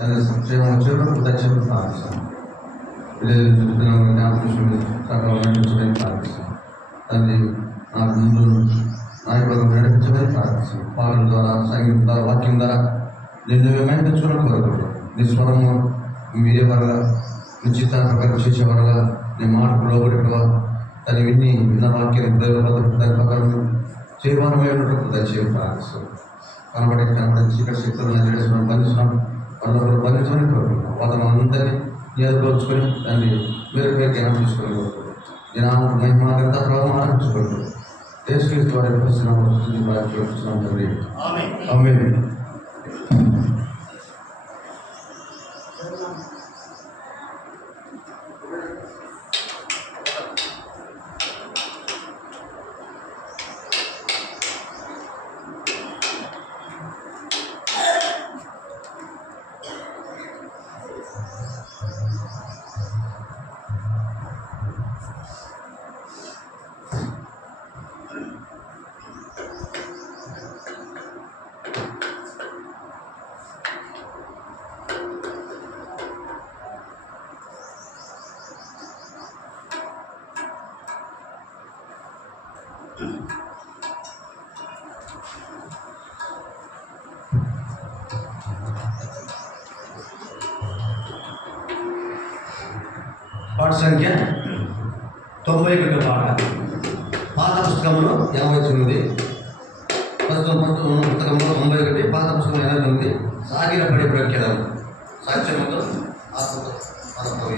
తండ్రి సంక్షేమం వచ్చేప్పుడు కృతజ్ఞతలు ప్రార్థిస్తాం. పిల్లలు చూస్తున్న జ్ఞాపకం సకాలం నడిపించమని ప్రార్థిస్తాం. తండ్రి నాకు ముందు నాయకులను నడిపించమని ప్రార్థిస్తాం. పాటల ద్వారా, సంగీతం ద్వారా, వాక్యం ద్వారా నిన్ను వెంబడించుకున్న కొరకు నీ స్వరము మీరే వరగా నీ చిత్తాన్ని ప్రకారం చేసేవారుగా నీ మాటకు లోబడిగా తను విన్న వాక్యాన్ని దాని ప్రకారం చేయవారమైనట్టు కృతజ్ఞతలు ప్రార్థిస్తాం. కనబడి చీకటి శక్తులు నడిచేస్తున్నాం, బంధిస్తున్నాం, వాళ్ళ బంధించమని కోరుకుంటున్నాం. వాళ్ళని అందరినీ నీ అదుపుచ్చుకొని దాన్ని వేరే పేరుకి తీసుకొని కోరుకుంటున్నాం. జనాలను మహిమాగంత ప్రభావం ఆరంభించుకుంటున్నాం. దేశ ద్వారా చూస్తున్నాం తండ్రి. ఆమేన్. పాట సంఖ్య 91 పాట. పాత పుస్తకంలో 89, పుస్తకంలో 91, పాత పుస్తకంలో 89. సాగిలపడి ప్రఖ్యాతం సాక్ష్యముతో ఆత్మతో మనకు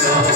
Hallelujah.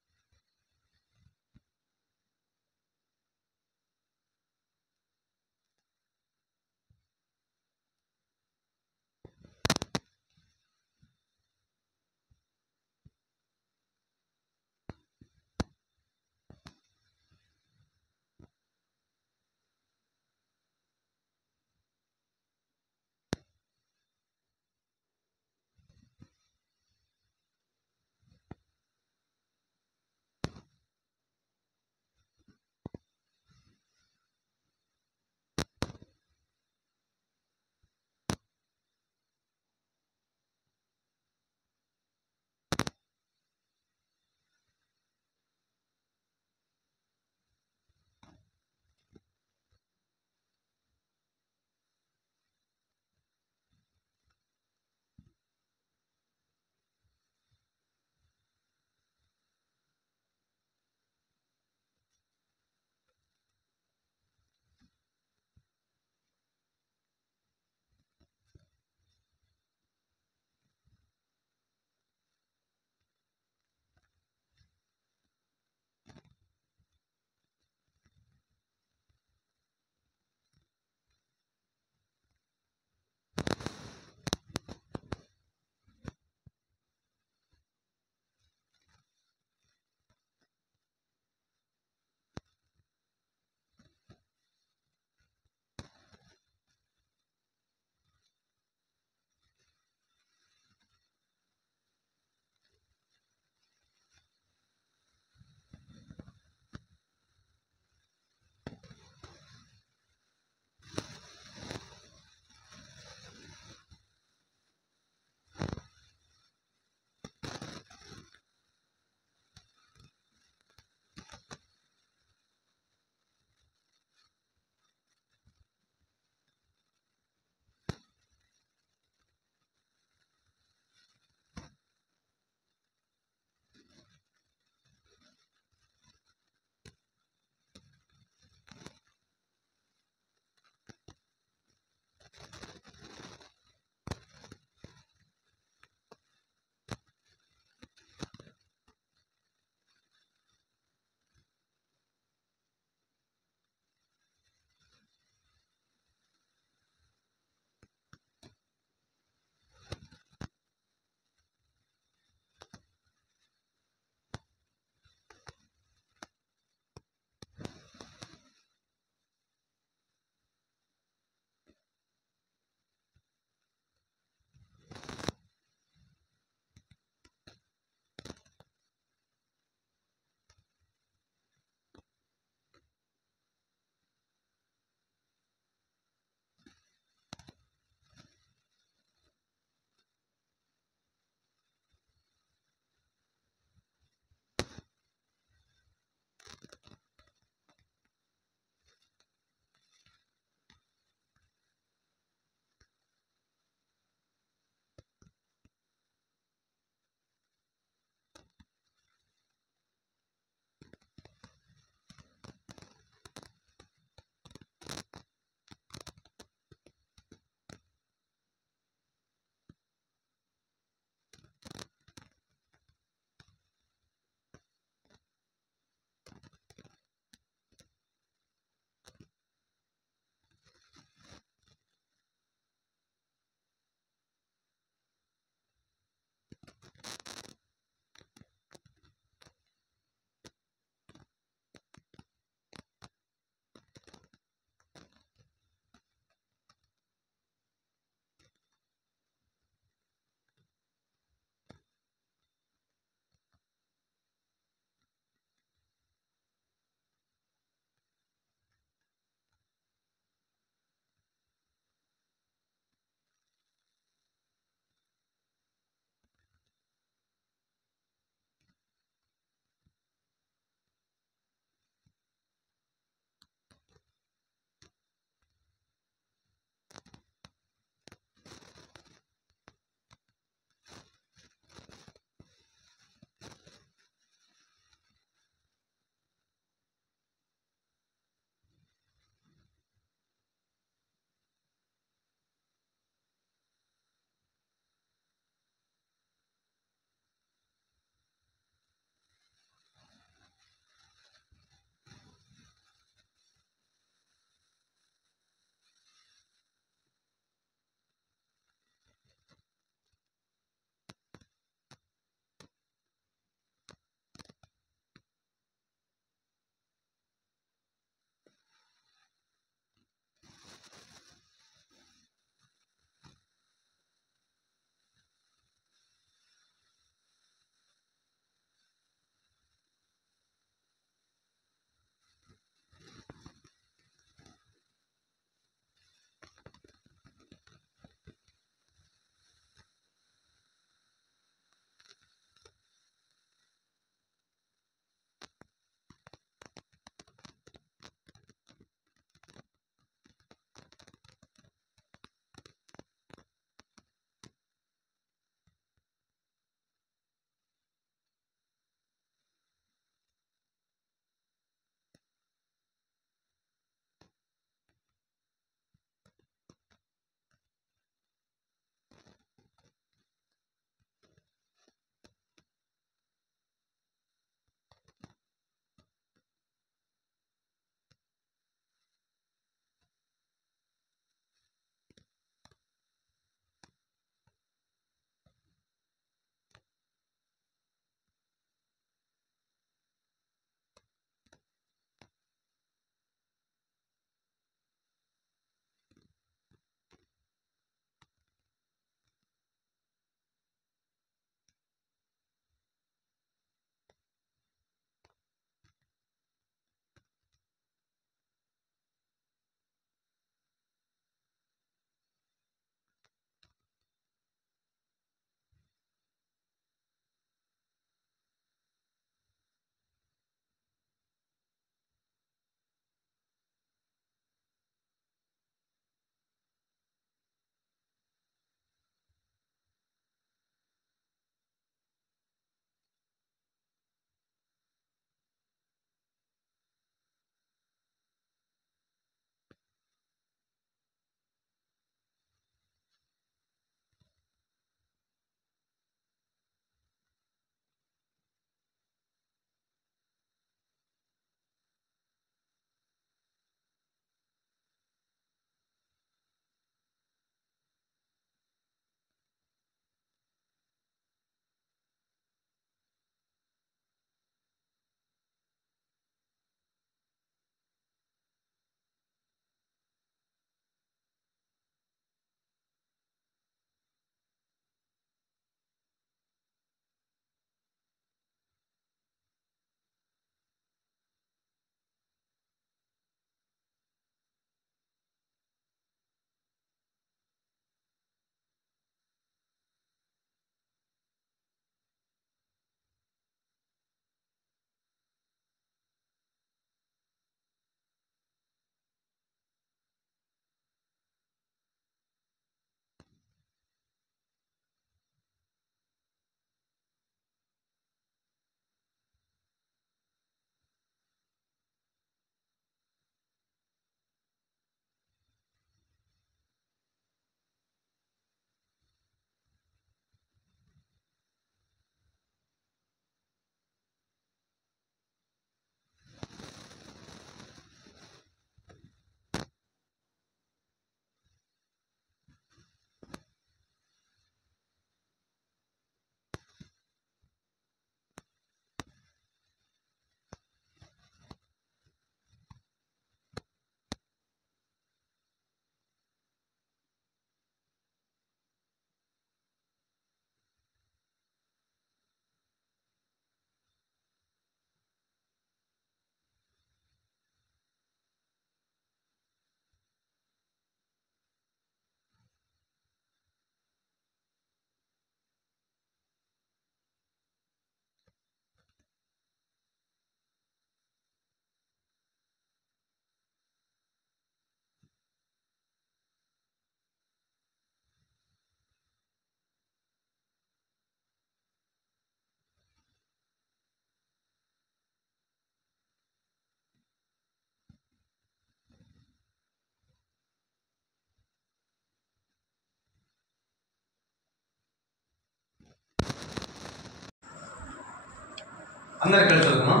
అందరికి కలిసి చదువుకున్నాం.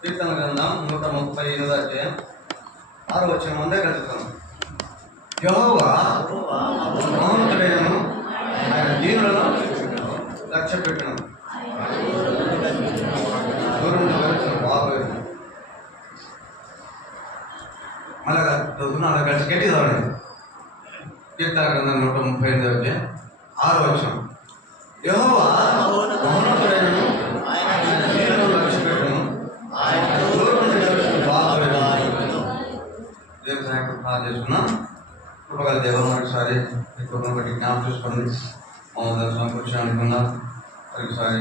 కీర్తన గ్రంథం 138వ అధ్యాయం 6వ వచనం అందరూ కలిసి చదువుకున్నాం. యెహోవా మహోన్నతుడైనను ఆయన దీనులను లక్ష్య పెట్టిన బాగోదు. మళ్ళా చదువుకున్నాం. అలా కలిసి గట్టి చదవండి. కీర్తన గ్రంథం 138వ అధ్యాయం 6వ వచనం. యెహోవా మహోన్నతుడైనను ఆయన దీనులను లక్ష్య పెట్టిన దేవుని నాయకుడు ప్రార్థన చేసుకున్నాం. కృపగల దేవం మరొకసారి మీ కృపను బట్టి జ్ఞాపకం చూసుకోండి. మమ్మల్ని సమకూర్చి అనుకున్నాం. మరొకసారి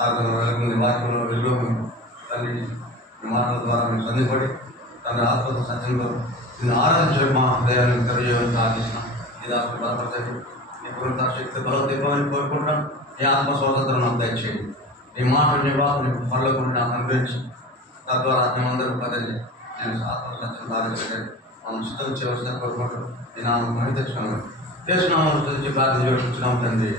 ఆరాధన వెలుగుంది, వాక్యంలో వెలుగు తల్లి మాటల ద్వారా మీరు సంధిపడి తన ఆత్మతో సత్యంలో నిన్ను ఆరాధించడం మా హృదయాన్ని తెలియజేయమని ప్రార్థిస్తున్నాం. ఇది ఆత్మ బలపరచండి. నీ కృత శక్తి బలం దీపమని కోరుకుంటాం. నీ ఆత్మ స్వతంత్రం నాకు దయచేయండి. నీ మాట నీ వాకు నీ పనులకు నాకు అనుగ్రహించి తద్వారా మేమందరూ పదండి నేను ఆత్మ సత్యం ప్రార్థించండి. మనం చిత్తం చేయవలసిన కోరుకుంటాం. నేను ఆమె మహిళ తెచ్చుకున్నాను చేస్తున్నాము నుంచి ప్రార్థన చేస్తున్నాం తండ్రి.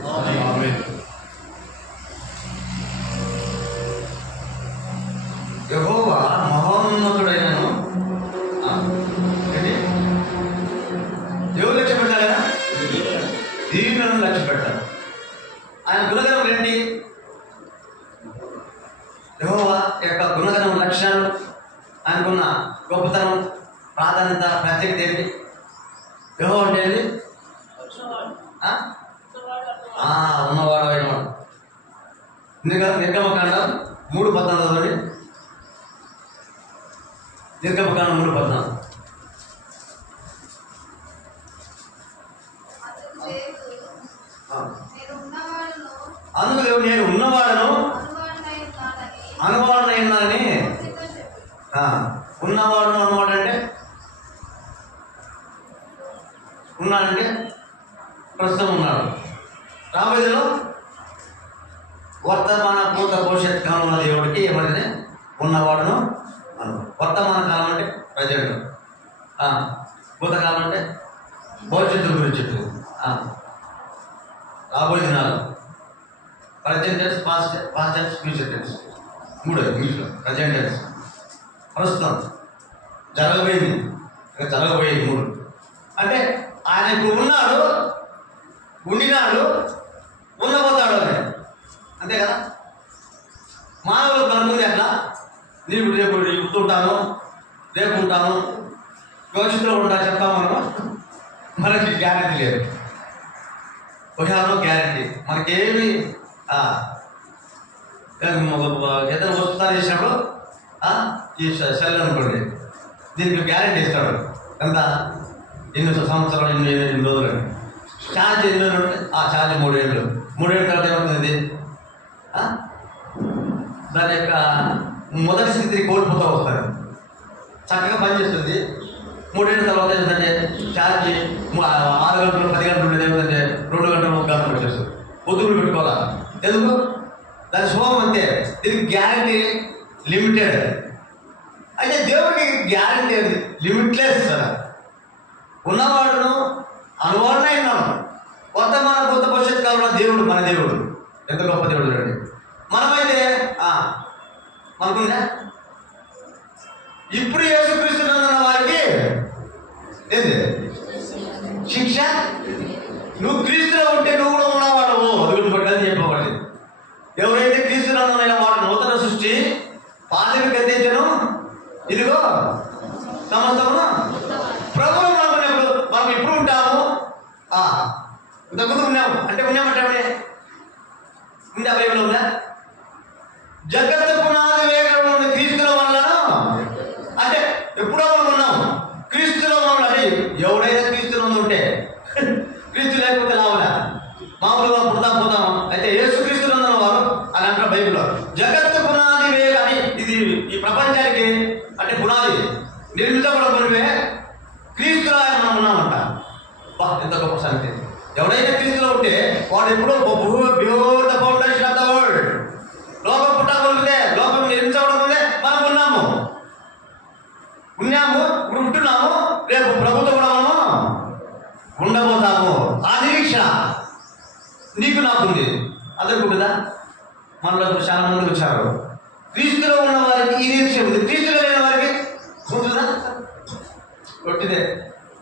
యెహోవా మహోన్నతుడైనను దేవుడు లక్ష్య పెట్టాలి కదా, దీనులను లక్ష్య పెట్టాలి. ఆయన గుణగణం ఏంటి? యెహోవా యొక్క గుణగణం లక్ష్యాలు, ఆయనకున్న గొప్పతనం, ప్రాధాన్యత, ప్రత్యేకత ఏంటి? యెహోవా అంటే ఏంటి? ఉన్నవాడు అయినవాడు. నిర్గమకాండం 3:14 నిర్గమకాండం 3:14. అందులో నేను ఉన్నవాడను అనువాడనైనానని. ఉన్నవాడు అనువాడు అంటే ఉన్నాడంటే ప్రస్తుతం ఉన్నాడు. రాబోయేలో వర్తమాన భూత భవిష్యత్ కాలం ఉన్న దేవుడికి ఏమంటే ఉన్నవాడును అను. వర్తమాన కాలం అంటే ప్రజెంట్, భూతకాలం అంటే భవిష్యత్తు గురించి, రాబోయే దినాలు, present tense, past tense, future tense. 3 ఇంగ్లీష్లో. ప్రజెంట్ టెన్స్ ప్రస్తుతం, జరగబోయింది, జరగబోయేది 3. అంటే ఆయన ఇప్పుడు ఉన్నాడు, ఉండినాడు, ఉండబోతాడు అని. అంతే కదా. మానవులకు కనుకుంది అట్లా, నేను రేపు చెప్తుంటాను, రేపు ఉంటాను, భవిష్యత్తులో ఉంటా చెప్తాం. మనకి గ్యారెంటీ లేదు. ఒకసారి గ్యారెంటీ మనకేమి ఏదైనా వస్తున్నారు చేసినప్పుడు ఈ సెల్ అనుకోండి, దీనికి గ్యారెంటీ ఇస్తాడు. ఎంత? ఎన్ని సంవత్సరాలు, ఎన్ని రోజులు. ఛార్జ్ ఎన్ని రోజులు ఉంటే ఛార్జ్ 3 ఏళ్ళు. 3 ఏళ్ళ తర్వాత ఏమవుతుంది? దాని యొక్క మొదటి స్థితిని కోల్పోతూ వస్తారు. చక్కగా పనిచేస్తుంది. 3 ఏళ్ళ తర్వాత ఏంటంటే ఛార్జ్ 6 గంటలు 10 గంటలు ఉండేది ఏమిటంటే 2 గంటలు 1 గంటలు వచ్చేస్తుంది. పొద్దులు పెట్టుకోవాలా? ఎందుకు? దాని స్వభావం అంతే. దీనికి గ్యారంటీ లిమిటెడ్. అయితే దేవుడికి గ్యారంటీ అది లిమిట్లెస్. ఉన్నవాడును అనువాడునై ఉన్నాను. వర్తమాన భూత భవిష్యత్ కాలంలో దేవుడు మన దేవుడు ఎంత గొప్ప దేవుడు చూడండి. మనమైతే మనకుందా? ఇప్పుడు యేసుక్రీస్తున్న వారికి ఏంది శిక్ష? నువ్వు క్రీస్తులో ఉంటే నువ్వు కూడా ఉన్నవాడు అది పడ్డని చెప్పబడింది. ఎవరైతే క్రీస్తునందున వాడు నూతన సృష్టి, పాదవి గద్దించను, ఇదిగో సమస్తమును ప్రభువు అనుకున్నప్పుడు మనం ఇప్పుడు ఉంటాము. ఇంతకుముందు ఉన్నాము అంటే ఉన్నామంటే ఉందా? బైబిల్ ఉందా? జగత్తు పునాది వేగం ఉంది క్రీస్తుల వలన. అంటే ఎప్పుడో మనం ఉన్నాం క్రీస్తులో మనం. అది ఎవడైతే క్రీస్తులో ఉంటే క్రీస్తు లేకపోతే లావులా మామూలుగా పోతాం. అయితే యేసు క్రీస్తులు ఉన్న వారు అని అంటారు బైబిల్లో. జగత్తు పునాది వేగ అని, ఇది ఈ ప్రపంచానికి అంటే పునాది నిర్మించబడకునివే క్రీస్తులో మనం ఉన్నామంట. ఎంత గొప్ప సంగతి. ఎవడైతే క్రీస్తులో ఉంటే వాడు ఎప్పుడో before the foundation of the world, లోకం పుట్టకముందే, లోకం నిర్మించబడకముందే మనం ఉన్నాము. ఇప్పుడు ఉంటున్నాము. రేపు ప్రభుత్వం కూడా మనము ఉండబోతాము. ఆ నిరీక్షణ నీకు నాకుంది. అందరికి ఉంటుందా? మనలో చాలా మంది వచ్చారు. క్రీస్తులో ఉన్న వారికి ఈ నిరీక్షణ ఉంది, క్రీస్తులో లేని వారికి ఉంటుందా? కొట్టిదే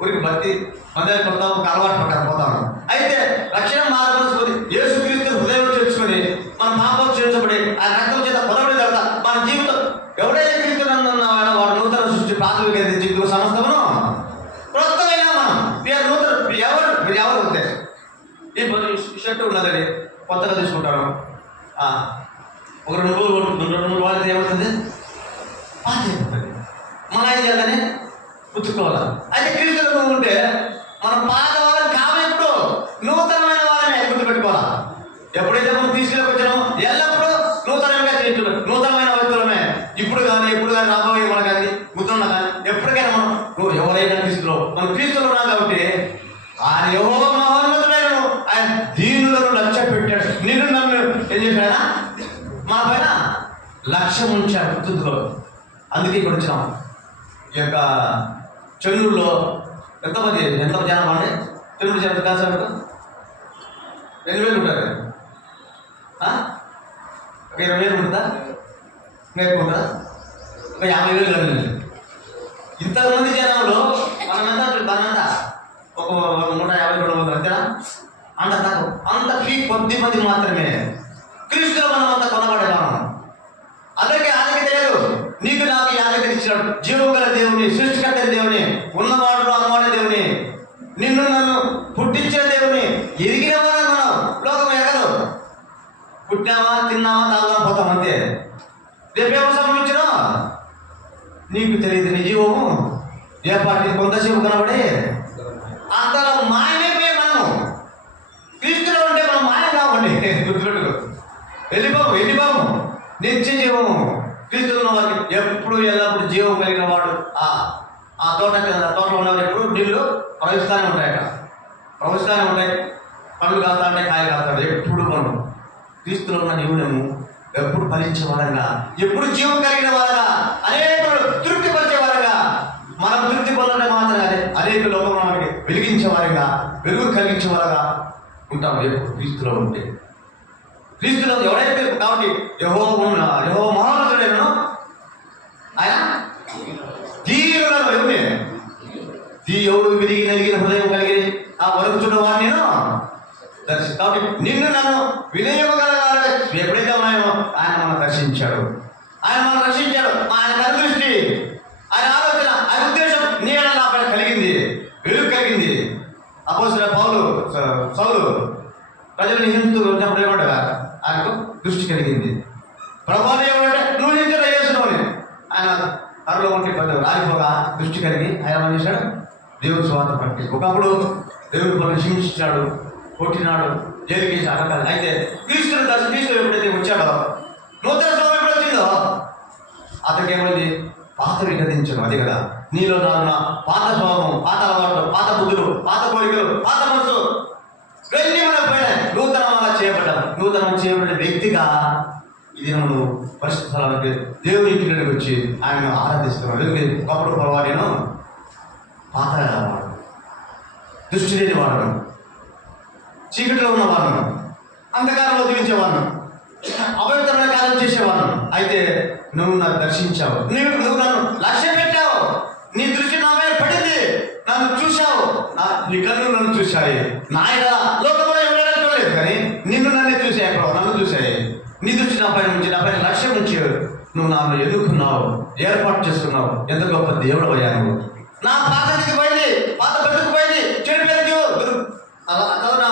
ఊరికి భక్తి మందిరానికి కొడతాము, ఒక అలవాటు పక్కన పోతాము. అయితే రక్షణ మార్గం యేసు క్రీస్తు హృదయం చేర్చుకొని మన పాపం చేర్చబడి ఆ రక్తం చేత పొలబడి తర్వాత మన జీవితం ఎవడైతే క్రీస్తు నందున్నవాడో వాడు నూతన సృష్టి, ప్రాథమిక జీవితం సమస్తమును క్రొత్తమైన మనం నూతన. మీరు ఎవరు ఉంటే ఈ షర్ట్ ఉన్నదండి, కొత్తగా తీసుకుంటారు, ఒక 2 రోజులు వాడితే ఏమవుతుంది? పాత అయిపోతుంది. మనం ఏం చేయాలని పుచ్చుకోవాలి. అయితే క్రీస్తులో ఉంటే మనం పాత వాళ్ళని కావాలి, ఎప్పుడు నూతనమైన వాళ్ళని గుర్తుపెట్టుకోవాలా. ఎప్పుడైతే మనం క్రీస్తులోకి వచ్చామో ఎల్లప్పుడూ నూతనంగా చేస్తున్నాం, నూతనమైన వ్యక్తులమే. ఇప్పుడు కానీ ఎప్పుడు కానీ రాబోయే మన కానీ గుర్తున్నా కానీ ఎప్పటికైనా మనం ఎవరైనా క్రీస్తులో మనం క్రీస్తులో ఉన్నాం కాబట్టి ఆయన యెహోవా మహోన్నతుడైన ఆయన దీనులను లక్ష్య పెట్టాడు. నిన్ను నన్ను ఏం చేశాడా? మన పైన లక్ష్యం ఉంచాడు గుర్తుంచుకో. అందుకే ఇక్కడ వచ్చినాం. ఈ యొక్క చెన్నూరులో ఎంత జనం అండి? చెన్నూరు జనం కాదు 2,000 ఉంటారు. ఒక 20,000 ఉంటుందా? నేర్చుకుంటారా? ఒక 50,000 కానీ ఇంతమంది జనంలో మనమంతా ఒక 150-200 అంతేనా? అంత కొద్ది మంది మాత్రమే క్రీస్తులో మనం అంతా కొనబడేవాళ్ళం. అలాగే ఆయనకి తెలియదు నీకు నాకు యాదగిరి ఇచ్చినాడు జీవం గల దేవుని, సృష్టికర్త దేవుని, ఉన్నవాడు అమ్మవాడి దేవుని, నిన్ను నన్ను పుట్టించిన దేవుని ఎరిగిన వాళ్ళని మనం లోకం ఎగదు. పుట్టినామా, తిన్నామా, తాగుదాం, పోతాం అంతే. రేపేమో సంభవించినా నీకు తెలియదు. నీ జీవము ఏ పార్టీ కొంతసేపు కనబడి అంతలో మాయమైపోయే మనం క్రీస్తులో ఉంటే మనం మాయం కావండి. గుర్తుపెట్టుకో. వెళ్ళిపోము నిత్య జీవము క్రీస్తులో ఉన్న వారికి ఎప్పుడు ఎల్లప్పుడు జీవం కలిగిన వాడు. ఆ తోటలో ఉన్నవారు ఎప్పుడు నీళ్ళు ప్రవహిస్తూనే ఉంటాయి, ప్రవహిస్తూనే ఉంటాయి, పండ్లు కాస్తా ఉంటాయి, కాయలు కాస్తా ఉంటాయి. ఎప్పుడు మనం క్రీస్తులో ఉన్న జీవనము ఎప్పుడు ఫలించే వారంగా, ఎప్పుడు జీవం కలిగిన వారంగా, అనేకులు తృప్తి పరిచే వారంగా, మనం తృప్తి పొందడం మాత్రం అదే అనేక లోకంలో మనకి వెలిగించే వారంగా, వెలుగు కలిగించే వారుగా ఉంటాం ఎప్పుడు క్రీస్తులో ఉంటే. క్రీస్తులో ఎవడైతే కాబట్టి యెహోవా మహోన్నతుడైనను ఆయన దీనులను ఎవడు విరిగి నలిగిన హృదయం కలిగి ఆ వరకుచున్న వాడిని నేను దర్శి. కాబట్టి నిన్ను నన్ను వినయగలగాలి. ఎప్పుడైతే ఆయన మనం రక్షించాడు, ఆయన మనం రక్షించాడు. ఆయన కనుదృష్టి, ఆయన ఆలోచన, ఆయన ఉద్దేశం నీ నా పైన కలిగింది, వెలుగు కలిగింది. అపోస్తలుడైన సౌలు ప్రజలను హింసతో ఉన్నప్పుడు ఏమంటారా? ఆయనకు దృష్టి కలిగింది. ప్రభువుని ఏమంటే నువ్వు నిజంగా చేస్తున్నావు. ఆయన కరులో ఉంటే రాలిపోగా దృష్టి కలిగి ఆయన ఏం చేశాడు? దేవుని స్వార్థ పట్టి ఒకప్పుడు దేవుని పనులు హింసించాడు, కొట్టినాడు, జైలుకి వేసి అడగాలి. అయితే క్రీస్తు ఎప్పుడైతే వచ్చాడో, నూతన స్వామి ఎప్పుడు వచ్చిందో అతనికి ఏమైంది? పాత విగదించడం. అది కదా నీలో నాన్న పాత స్వభావం, పాత అలవాట్లు, పాత బుద్ధులు, పాత కోరికలు, పాత మనసు ఇవన్నీ మనం పోయినాయి. నూతనంగా చేయబడిన వ్యక్తిగా ఇది మనం పరిస్థితి స్థలానికి దేవుని ఇంటికి వచ్చి ఆయన ఆరాధిస్తున్నాడు. ఒకప్పుడు పొరవాడిను పాత వాడు, దృష్టి లేని వాడు, చీకటిలో ఉన్నవాడు, అంధకారంలో జీవించేవాడు, అపవిత్రమైన కార్యం చేసేవాడు. అయితే నువ్వు నాకు దర్శించావు, నువ్వు నన్ను లక్ష్యం పెట్టావు, నీ దృష్టి నా మీద పడింది, నన్ను చూశావు, నీ కన్నులు నన్ను చూశాయి. నాయన లోకంలో ఎవరైనా చూడలేదు కానీ నిన్ను నన్నే చూసాయి, ఎక్కడో నన్ను చూశాయి. నీ దృష్టి నా పైన ఉంచి, నా పైన లక్ష్యం ఉంచి నువ్వు నన్ను ఎన్నుకున్నావు, ఏర్పాటు చేసుకున్నావు. ఎంత గొప్ప దేవుడు అయ్యా నువ్వు. నా పాత స్థితికి పోయింది, పాత బతుకు పోయింది, చెడిపోయింది. అలా 36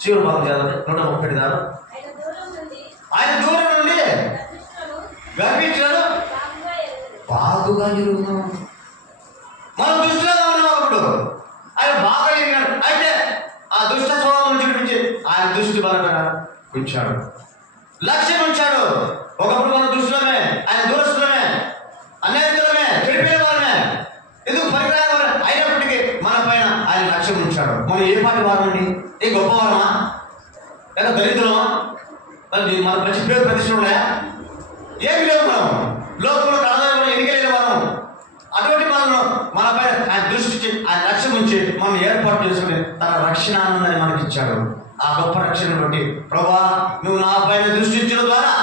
చివరి భాగం చదవండి. 136. ఆయన దూరం నుండి గర్భించడం బాగుగా ఎరుగుతున్నాం. మనం దృష్టిలో ఉన్నాం. అప్పుడు ఆయన బాగా ఎరిగాడు. అయితే ఆ దుష్ట స్వభావం చూపించి ఆయన దృష్టి బలపైన ఉంచాడు, లక్ష్యం ఉంచాడు. ఒకప్పుడు మన దృష్టిలోనే ఆయన దూరస్తులమే, అన్యాయస్తులమే, చెడిపోయిన వారమే, ఎందుకు పరికరాల వారు అయినప్పటికీ మన పైన ఆయన లక్ష్యం ఉంచాడు. మనం ఏ పాటి వారమండి? ఏ గొప్పవారమా లేదా దరిద్రమా? మన మంచి పేరు ప్రతిష్టలు ఉన్నాయా? ఏమి లేవు. మనం లోకంలో కళలో ఎన్నికలేని వారం. అటువంటి మనను మన పైన ఆయన దృష్టి, ఆయన లక్ష్యం ఉంచి మనం ఏర్పాటు చేసుకుని తన రక్షణ ఆనందాన్ని మనకి ఇచ్చాడు. ఆ గొప్ప రక్షణ బట్టి ప్రభువా నువ్వు నా పైన దృష్టించడం ద్వారా,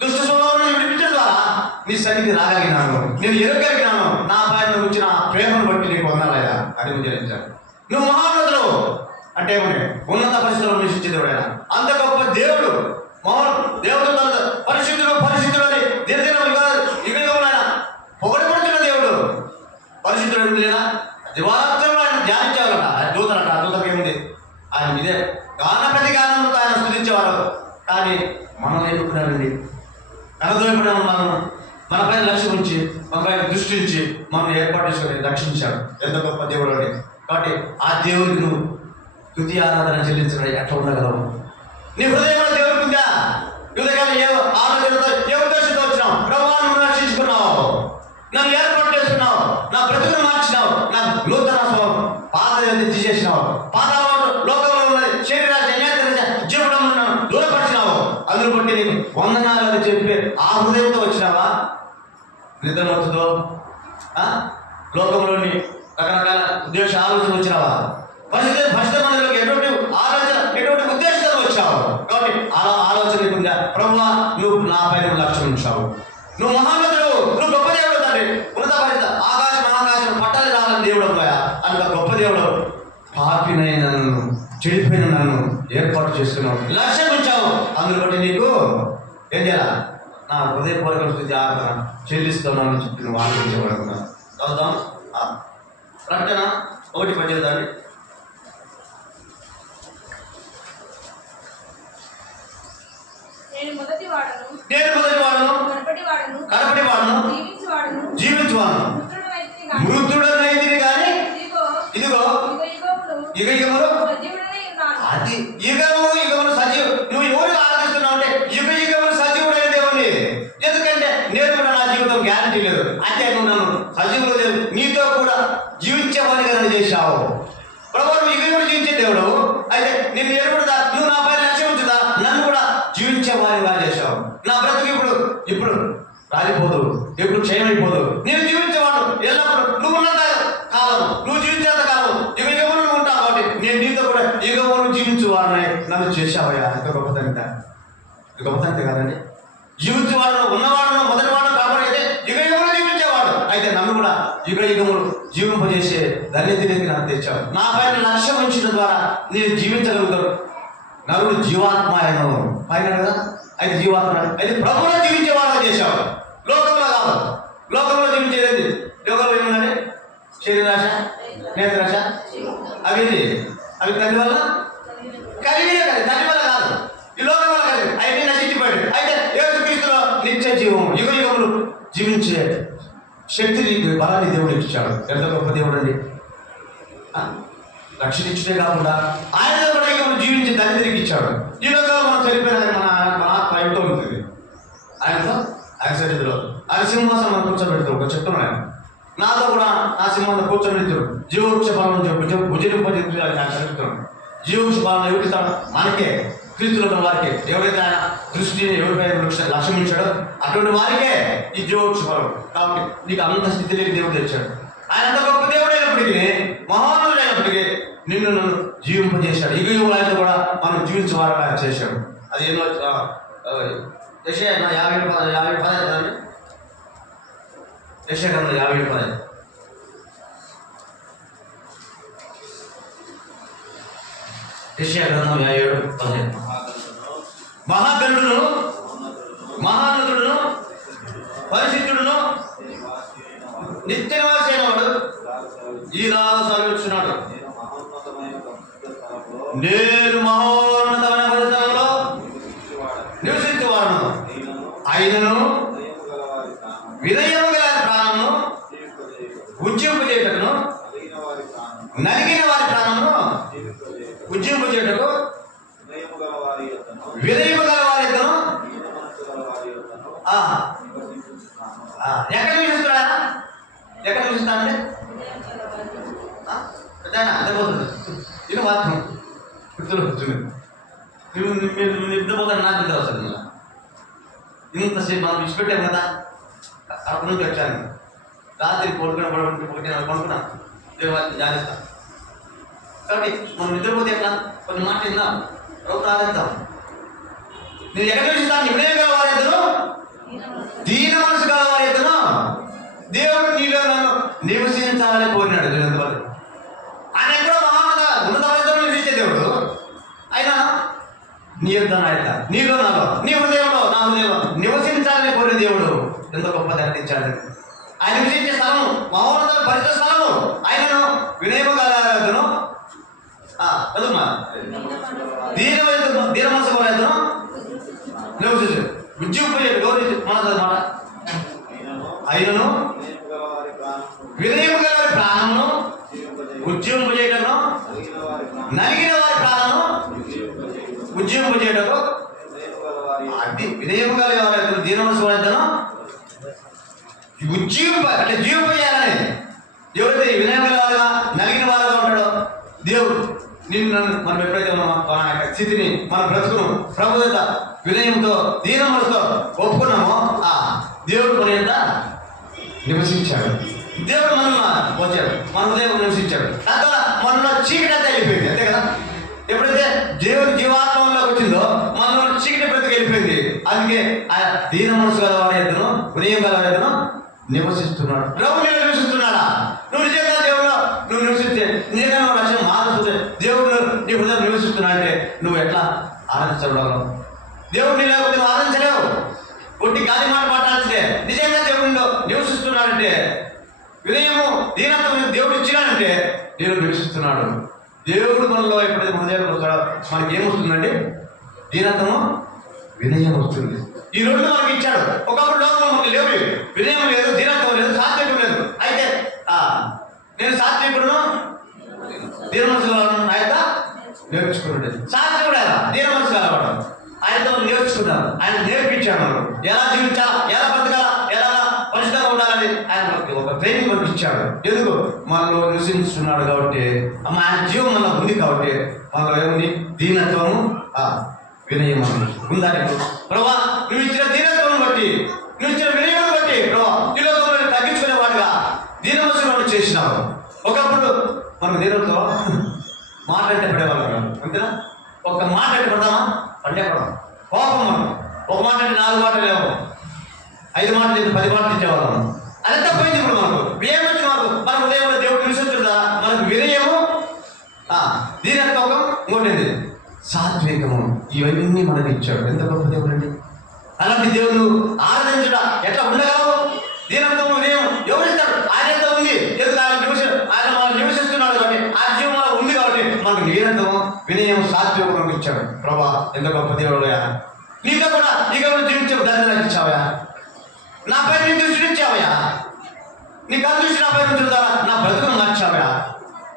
దుష్ట స్వభావం విడిపించడం ద్వారా నీ సన్నిధి రాగలిగినాను, నేను ఎరగలిగినాను. నా పైన వచ్చిన ప్రేమను బట్టి నీకు వందనాలయ్యా అని చెల్లించాను. నువ్వు మహాన్నతుడు అంటే ఉన్నత పరిస్థితుల్లో నివసించే దేవుడు ఆయన. అంత గొప్ప దేవుడు, దేవుడు పరిశుద్ధుడు పరిశుద్ధుడు అని దినదిన పొగడపడుతున్న దేవుడు. పరిశుద్ధుడు లేదా దివారాత్రంలో ఆయన ధ్యానించేవాళ్ళట. ఆయన దూతలట. ఆ దూతకి ఏముంది? ఆయన ఇదే గాన ప్రతి గానంతో ఆయన స్థుతించేవారు. కానీ మనం ఎదుర్కొన్నారండి, కనదోయపడిన మనం మనపైన లక్ష్యం ఉంచి, మనపైన దృష్టి ఉంచి మనం ఏర్పాటు చేసుకొని రక్షించాడు. ఎంత గొప్ప దేవుడు అండి. కాబట్టి ఆ దేవుడికి నువ్వు స్తుతి ఆరాధన చెల్లించడం ఎట్లా ఉండగలవు? నీ హృదయంలో దేవుడికి ఉందా? హృదయంలో ఏ ఆలోచనతో ఏ ఉద్దేశంతో వచ్చినావు? ప్రభువా నువ్వు రక్షించుకున్నావు, నన్ను ఏర్పాటు చేసుకున్నావు, నా బ్రతుకును మార్చినావు, నా నూతన పాత తీసేసినావు, పాత లోకంలో ఉన్నది శరీరాశ జీవనం దూరపరిచినావు. అందును బట్టి నీకు వందనాలు చెప్పి ఆ హృదయంతో వచ్చినావా? నిద్రమత్తుతో లోకంలోని రకరకాల ఉద్దేశ ఆలోచనలు వచ్చినావా? పరిస్థితి మందిలోకి ఎటువంటి ఆలోచన ఎటువంటి ఉద్దేశంతో వచ్చావు. కాబట్టి ఆలోచన ఉందా? ప్రభువా నువ్వు నా పైన లక్ష్యం ఉంచావు, నువ్వు మహాన్నతుడు, నువ్వు గొప్ప దేవుడు తండ్రి. ఉన్నత పరిస్థితి ఆకాశం మహాకాశం పట్టాలి రావాలని దేవుడు పోయా. అంత గొప్ప దేవుడు పాపినైన నన్ను, చెడిపోయిన నన్ను ఏర్పాటు చేసుకున్నావు, లక్ష్యం ఉంచావు. అందులో బట్టి నీకు ఏం చేయాలా? నా హృదయపూర్వక స్థితి ఆరాధన చెల్లిస్తున్నాను చెప్పి నువ్వు ఆలోచించబడుతున్నా. చదువుదాం ప్రకటన 1:18. నేను మొదటి వాడను, కడపటి వాడను, జీవించువాను, మృతుడనైతిని గాని ఇదిగో యుగ యుగములు అది యుగములు సజీవు. నువ్వు ఎవరు ఆలోచిస్తున్నావు అంటే యుగ యుగములు సజీవుడైన దేవుని. ఎందుకంటే నేను కూడా నా జీవితం గ్యారంటీ లేదు. అంటే నువ్వు నన్ను సజీవులు లేదు, నీతో కూడా జీవించేవాడిగా నన్ను చేశావు. ప్రభు నువ్వు యుగ యుగములు జీవించే దేవుడు. అయితే నేను ఏర్పడదా, నువ్వు నా పైన లక్ష్యం ఉంచుదా, నన్ను కూడా జీవించేవాడిగా చేశావు. నా బ్రతుకు ఇప్పుడు రాలిపోదు, ఎప్పుడు క్షయమైపోదు. నేను జీవించేవాడు ఎల్లప్పుడు. నువ్వు ఉన్నంత కాలం, నువ్వు జీవించేంత కాలం యుగ యుగములు నువ్వు ఉంటావు. కాబట్టి నేను నీతో కూడా యుగములు జీవించేవాడిని నన్ను చేశావయ్యా. ఎంత గొప్పతనిత, గొప్పతనిత కాదండి. జీవించేవాడు ఉన్నవాడు మొదటి వాడు కాబట్టి యుగ యుగములు జీవించేవాడు. అయితే నన్ను కూడా యుగ యుగములు జీవింపజేసే ధన్యతకి నాకు తెచ్చావు. నా పైన లక్ష్యం ఉంచడం ద్వారా నేను జీవించగలుగుతాను. నరుడు జీవాత్మాయను పైన కదా. అయితే జీవాత్మ అయితే ప్రభువులో జీవించేవాళ్ళగా చేశావు. లోకంలో కాదు. లోకంలో జీవించేది లోకంలో ఏముందండి? శరీరాశ, నేత్రాశ, అవి తల్లి వల్ల కలిగినే కాదు, తల్లి వల్ల కాదు, ఈ లోకం వల్ల కలిగి అవన్నీ నశించిపోయాడు. అయితే యేసుక్రీస్తులో నిత్య జీవము యుగ యుగములు జీవించే శక్తిని బలాన్ని దేవుడు ఇచ్చాడు. ఎంత గొప్ప దేవుడు అండి. రక్షణ ఇచ్చే కాకుండా ఆయన కూడా జీవించి దరిద్రికి ఇచ్చాడు. ఈ లోకంలో మనం చనిపోయిన మన ఆత్మ ఏమిటో ఉంటుంది. ఆయనతో ఆయన సన్నిధిలో ఆయన సింహాసనం మనం కూర్చోబెడతాడు. ఒక చెప్తున్నాను ఆయన నాతో కూడా నా సింహాసనం కూర్చోబెడతాడు. జీవవృక్ష ఫలం చెప్తున్నాడు. జీవవృక్ష ఫలం ఎవరిస్తాడు? మనకే, క్రీస్తులో ఉన్న వారికే. ఎవరైతే ఆయన దృష్టిని ఎవరిపై లక్ష్యం ఇచ్చాడో అటువంటి వారికే ఈ జీవవృక్ష ఫలం. కాబట్టి నీకు అంత స్థితి లేని దేవుడు తెచ్చాడు. ఆయన అంత గొప్ప దేవుడు అయినప్పటికీ, మహానుడు అయినప్పటికీ నిన్ను నన్ను జీవింపజేశాడు. యుగ యుగాలతో కూడా మనం జీవించేవారు ఆయన చేశాడు. అది ఎన్నో యెషయా 50:10 యెషయా గ్రంథం 50:10. యెషయా గ్రంథం 57:10. మహాగణుడును, మహానదుడును, పరిశుద్ధుడును, నిత్య నివాసి అయిన వాడు ఈలాగా సెలవిస్తున్నాడు. నేను మహోన్నతమైన పరిస్థితుల్లో నివసించేవాడును, అయినను వినయము గల ప్రాణమును ఉజ్జింపజేయుటకును, నలిగిన వారి ప్రాణమును ఉజ్జింపజేయుటకు, వినయము గల వారి యొద్దను ఎక్కడ నివసిస్తాడా? ఎక్కడ నివసిస్తానండి? అర్థమవుతుంది. ఇది మాత్రం గుర్తులు కూర్చుంది. మీరు నిద్రపోతాను, నాకు నిద్ర వస్తుంది. ఇంతసేపు మనం విడిచిపెట్టాం కదా. అక్కడి నుంచి వచ్చాను. రాత్రి పడుకున్నాను. దేవాలయం జాగ్రత్త కాబట్టి మనం నిద్రపోతే ఎట్లా కొన్ని మాట విందాం, ప్రభుత్వం ఆరాధిద్దాం. నేను ఎక్కడ నివసిస్తాను? వినయం గల వారి ఎదురు, దీన మనసు గల వారి ఎదురు దేవుడు నీలో నన్ను నివసించాలని కోరినాడు. ఎందువల్ల ఆయన కూడా ఉన్నత నివసించే దేవుడు. ఆయన నీ యొక్క ఆయన నీలో నాలో నీ హృదయంలో నా హృదయంలో నివసించాలని కోరిన దేవుడు ఎంత గొప్ప ధరించాడు. ఆయన నివసించే స్థలము మహోన్నత పరిశుద్ధ స్థలము. ఆయనను వినయము గల దీన మనసు గల నివసించు ఉద్యోగం గౌరవించు మాట. ఆయనను వినయము గల వారి ప్రాణమును ఉద్యోగం చేయటను, నలిగిన వారి ప్రాణము ఉద్యోగం చేయటకు, అది వినయము గల వారి దీన మనసు వారిద్దను ఉద్యోగం అంటే జీవింపజేయాలని. ఎవరైతే వినయం గల వారుగా నలిగిన వారుగా ఉంటాడో దేవుడు నిన్ను మనం ఎప్పుడైతే మన యొక్క స్థితిని మన బ్రతుకును ప్రభుత్వ వినయంతో దీన మనసుతో ఒప్పుకున్నామో ఆ దేవుడు మన ఎంత నివసించాడు. దేవుడు మనల్ని వచ్చాడు, మన హృదయం నివసించాడు. తర్వాత మనలో చీకటి అంతా వెళ్ళిపోయింది, అంతే కదా. ఎప్పుడైతే దేవుడి జీవాత్మలోకి వచ్చిందో మనలో చీకటి బ్రతికి వెళ్ళిపోయింది. అందుకే ఆ దీన మనసు గల వారి ఎద్దును వినయం గల వారి ఎద్దును నివసిస్తున్నాడు. ప్రభు నీలో నివసిస్తున్నాడా? నువ్వు నిజంగా దేవుడు నువ్వు నివసిస్తే నిజంగా నువ్వు లక్ష్యం మారుతుంది. దేవుడు నీ హృదయం నివసిస్తున్నా అంటే నువ్వు ఎట్లా ఆరాధించగలవు? దేవుడు నీ లేకపోతే నువ్వు ఆరాధించలేవు. ఒట్టి గాలి మాట మాట్లాడాల్సిందే. నిజంగా దేవుడిలో నివసిస్తున్నాడంటే వినయము దీనత్వం దేవుడు ఇచ్చినాడంటే దేవుడు నివసిస్తున్నాడు. దేవుడు మనలో ఎప్పుడైతే హృదయానికి వస్తాడో మనకి ఏమొస్తుందండి? దీనత్వము వినయం వస్తుంది. ఈ రెండు మనకి ఇచ్చాడు. ఒకప్పుడు లోకంలో మనకి లేవు, వినయం లేదు, దీనత్వం లేదు, సాత్వికం లేదు. అయితే నేను సాత్వికుడును దీన మనసు నా యొక్క నేర్చుకున్నాడు. సాత్వికుడు ఎలా? దీన మనసు కలవాడు. ఆయనతో నేర్చుకున్నారు, ఆయన నేర్పించాడు. ఎలా జీవించాలా, ఎలా బ్రతకాలా, ఎలా పరిశుద్ధంగా ఉండాలని ఆయన ఒక ట్రైనింగ్ పంపించాడు. ఎందుకు? మనలో నివసించున్నాడు కాబట్టి, ఆయన జీవం మనలో ఉంది కాబట్టి మనలో ఏముంది? దీనత్వము వినయం ఉందా? ప్రభా నువ్వు ఇచ్చిన దీనత్వం బట్టి, నువ్వు ఇచ్చిన వినయం బట్టి ప్రభా నీలో తగ్గించుకునేవాడుగా దీన మనసు చేసినావు. ఒకప్పుడు మనం దీనంతో మాట అంటే పడేవాళ్ళం, అంతేనా? ఒక మాట అంటే పడతామా? పండేపడం. కోపం మనం ఒక మాట అంటే 4 మాటలు లేవు, 5 మాటలు చెప్పి 10 మాటలు ఇచ్చేవాళ్ళం. అదంతా పోయింది. ఇప్పుడు మనకు ఏమొచ్చి మన హృదయంలో దేవుడు నివసిస్తుందా? మనకు వినయము, దీనత్వం, ఇంకోటి సాత్వికము, ఇవన్నీ మనకి ఇచ్చాడు. ఎంత గొప్ప దేవుడు అండి! అలాంటి దేవుడు ఆరాధించడా ఎట్లా ఉండగలవు? దీనత్వం వినయం ఎవరిస్తాడు? ఆయనతో ఉంది. ఎందుకు? ఆయన మనం నివసిస్తున్నాడు కాబట్టి, ఆ జీవం మనకు ఉంది కాబట్టి మనకు దీనత్వము వినయం సాత్వికం మనకు ఇచ్చాడు. ప్రభా ఎంత గొప్ప దేవుడు! నీతో కూడా ఇక జీవించే దాన్ని నాకు ఇచ్చావయా, నా పై నీ దృష్టి ఇచ్చావయా, నీ కళ్ళు దృష్టి నా పై ఉంచుతారా, నా బ్రతుకును మార్చావయా.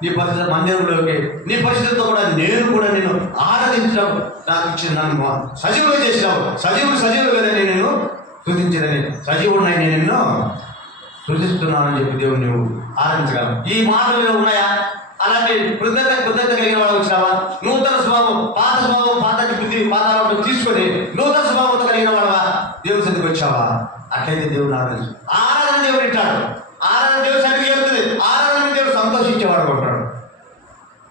నీ పరిస్థితి మందిరంలోకి నీ పరిస్థితితో కూడా నేను కూడా నేను ఆరాధించడం నాకు ఇచ్చిన నన్ను సజీవులు చేసినావు. సజీవులుగానే నేను స్తుతించదని, సజీవుడినై నేను నిన్ను సృజిస్తున్నానని చెప్పి దేవుడు నువ్వు ఆరాధించగలవు. ఈ మాటలు ఉన్నాయా? అలాంటి కృతజ్ఞత కలిగిన వాడు వచ్చినావా? నూతన స్వభావం, పాత స్వభావం, పాత బుద్ధి, పాత తీసుకొని నూతన స్వభావంతో కలిగిన వాడవా దేవుడి సన్నిధికి వచ్చావా? అట్లయితే దేవుడు ఆరాధించు. ఆరాధన దేవుడు ఇట్టాడు. ఆరాధన దేవుడు సన్నిధి చేరుతుంది. ఆరాధన దేవుడు సంతోషించేవాడు ఉంటాడు.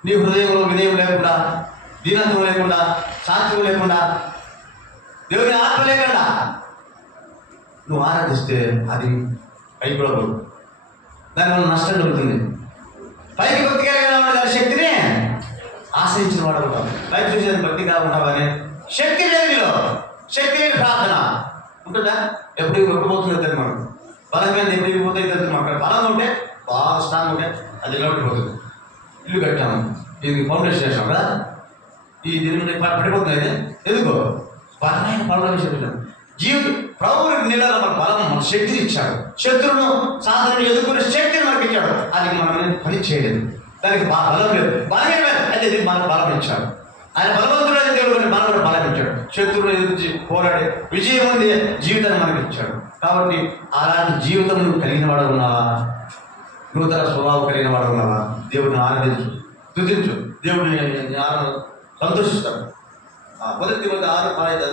నీ హృదయంలో వినయం లేకుండా, దీనత్వం లేకుండా, సాత్వికం లేకుండా, దేవుని ఆత్మ లేకుండా నువ్వు ఆరాధిస్తే అది పైకి కూడా పోదు. దానివల్ల నష్టం జరుగుతుంది. పైకి భక్తిగా దాని శక్తిని ఆశ్రయించిన వాడు ఉంటావు. పైకి చూసేది భక్తిగా ఉంటావని శక్తి లేదు. నీలో శక్తి లేని ప్రార్థన ఉంటుందా? ఎప్పుడు ఎప్పుడుపోతుంది తెలియదు మనకు. బలమైన ఎప్పుడు పోతుంది తెలియదు. మాకు బలంగా ఉంటే బాగా స్ట్రాంగ్ ఉంటే అది నిలబడిపోతుంది. ఇల్లు కట్టాము, ఇది ఫౌండేషన్ చేసాం కదా, ఈ దీని పడిపోతుంది. అయితే ఎందుకో బలమైన ఫౌండేషన్ జీవితం ప్రభువు నీళ్ళ మన బలం, మన శక్తిని ఇచ్చాడు. శత్రువును సాధనను ఎదుర్కొనే శక్తిని మనకి ఇచ్చాడు. అది మనం పని చేయలేదు, దానికి బలం లేదు. బలమే అయితే మన బలం ఇచ్చాడు. ఆయన బలవంతుడైన దేవుడు మనం కూడా బలం ఇచ్చాడు. శత్రువును ఎదుర్చి పోరాడే విజయం ఉంది జీవితాన్ని మనకి ఇచ్చాడు. కాబట్టి అలాంటి జీవితం నువ్వు కలిగిన వాడు ఉన్నావా? నూతన స్వభావం కలిగిన వాడు ఉన్నావా? దేవుడిని ఆరాధించు, స్తుతించు. దేవుడిని సంతోషిస్తాడు. 1 తిమోతి 6:5